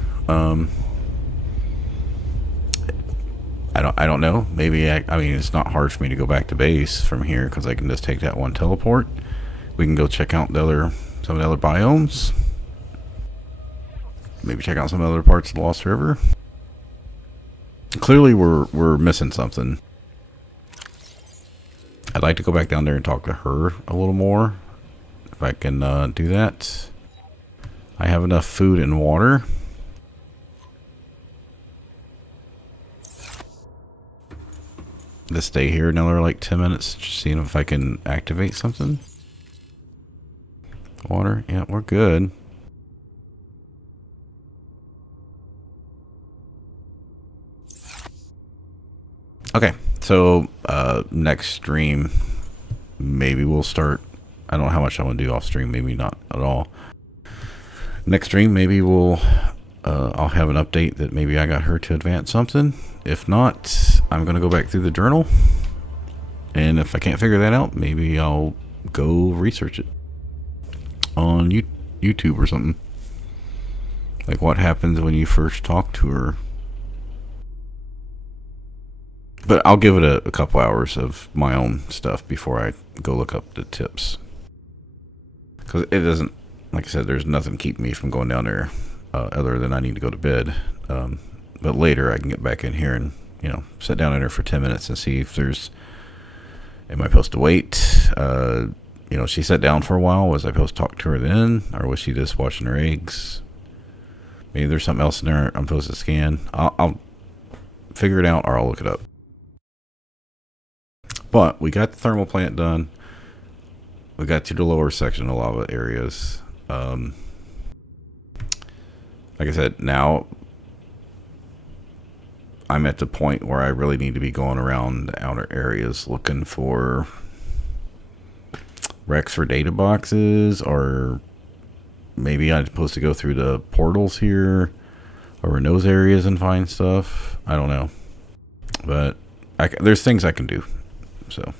I don't know. Maybe I mean, it's not hard for me to go back to base from here because I can just take that one teleport. We can go check out some of the other biomes. Maybe check out some other parts of the Lost River. Clearly, we're missing something. I'd like to go back down there and talk to her a little more, if I can do that. I have enough food and water. To stay here another like 10 minutes, just seeing if I can activate something. Water, yeah, we're good. Okay, so next stream, maybe we'll start. I don't know how much I want to do off stream, maybe not at all. Next stream, maybe I'll have an update that maybe I got her to advance something. If not, I'm going to go back through the journal. And if I can't figure that out, maybe I'll go research it on YouTube or something. Like what happens when you first talk to her. But I'll give it a couple hours of my own stuff before I go look up the tips. Because it doesn't, like I said, there's nothing keeping me from going down there other than I need to go to bed. But later I can get back in here and, sit down in there for 10 minutes and see if am I supposed to wait? She sat down for a while. Was I supposed to talk to her then? Or was she just watching her eggs? Maybe there's something else in there I'm supposed to scan. I'll figure it out or I'll look it up. But we got the thermal plant done. We got to the lower section of lava areas. Like I said, now I'm at the point where I really need to be going around the outer areas looking for wrecks for data boxes, or maybe I'm supposed to go through the portals here or in those areas and find stuff. I don't know. But there's things I can do. So,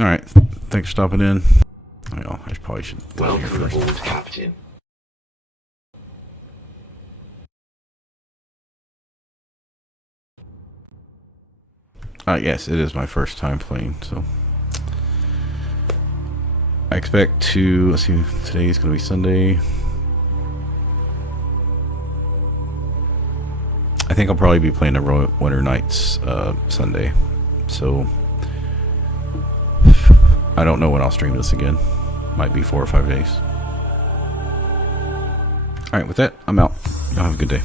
alright. Thanks for stopping in. I probably should go here Welcome first. aboard, Captain. Yes, it is my first time playing, so I expect to, let's see, today's going to be Sunday. I think I'll probably be playing the Winter Nights Sunday, so I don't know when I'll stream this again. Might be 4 or 5 days. Alright, with that, I'm out. Y'all have a good day.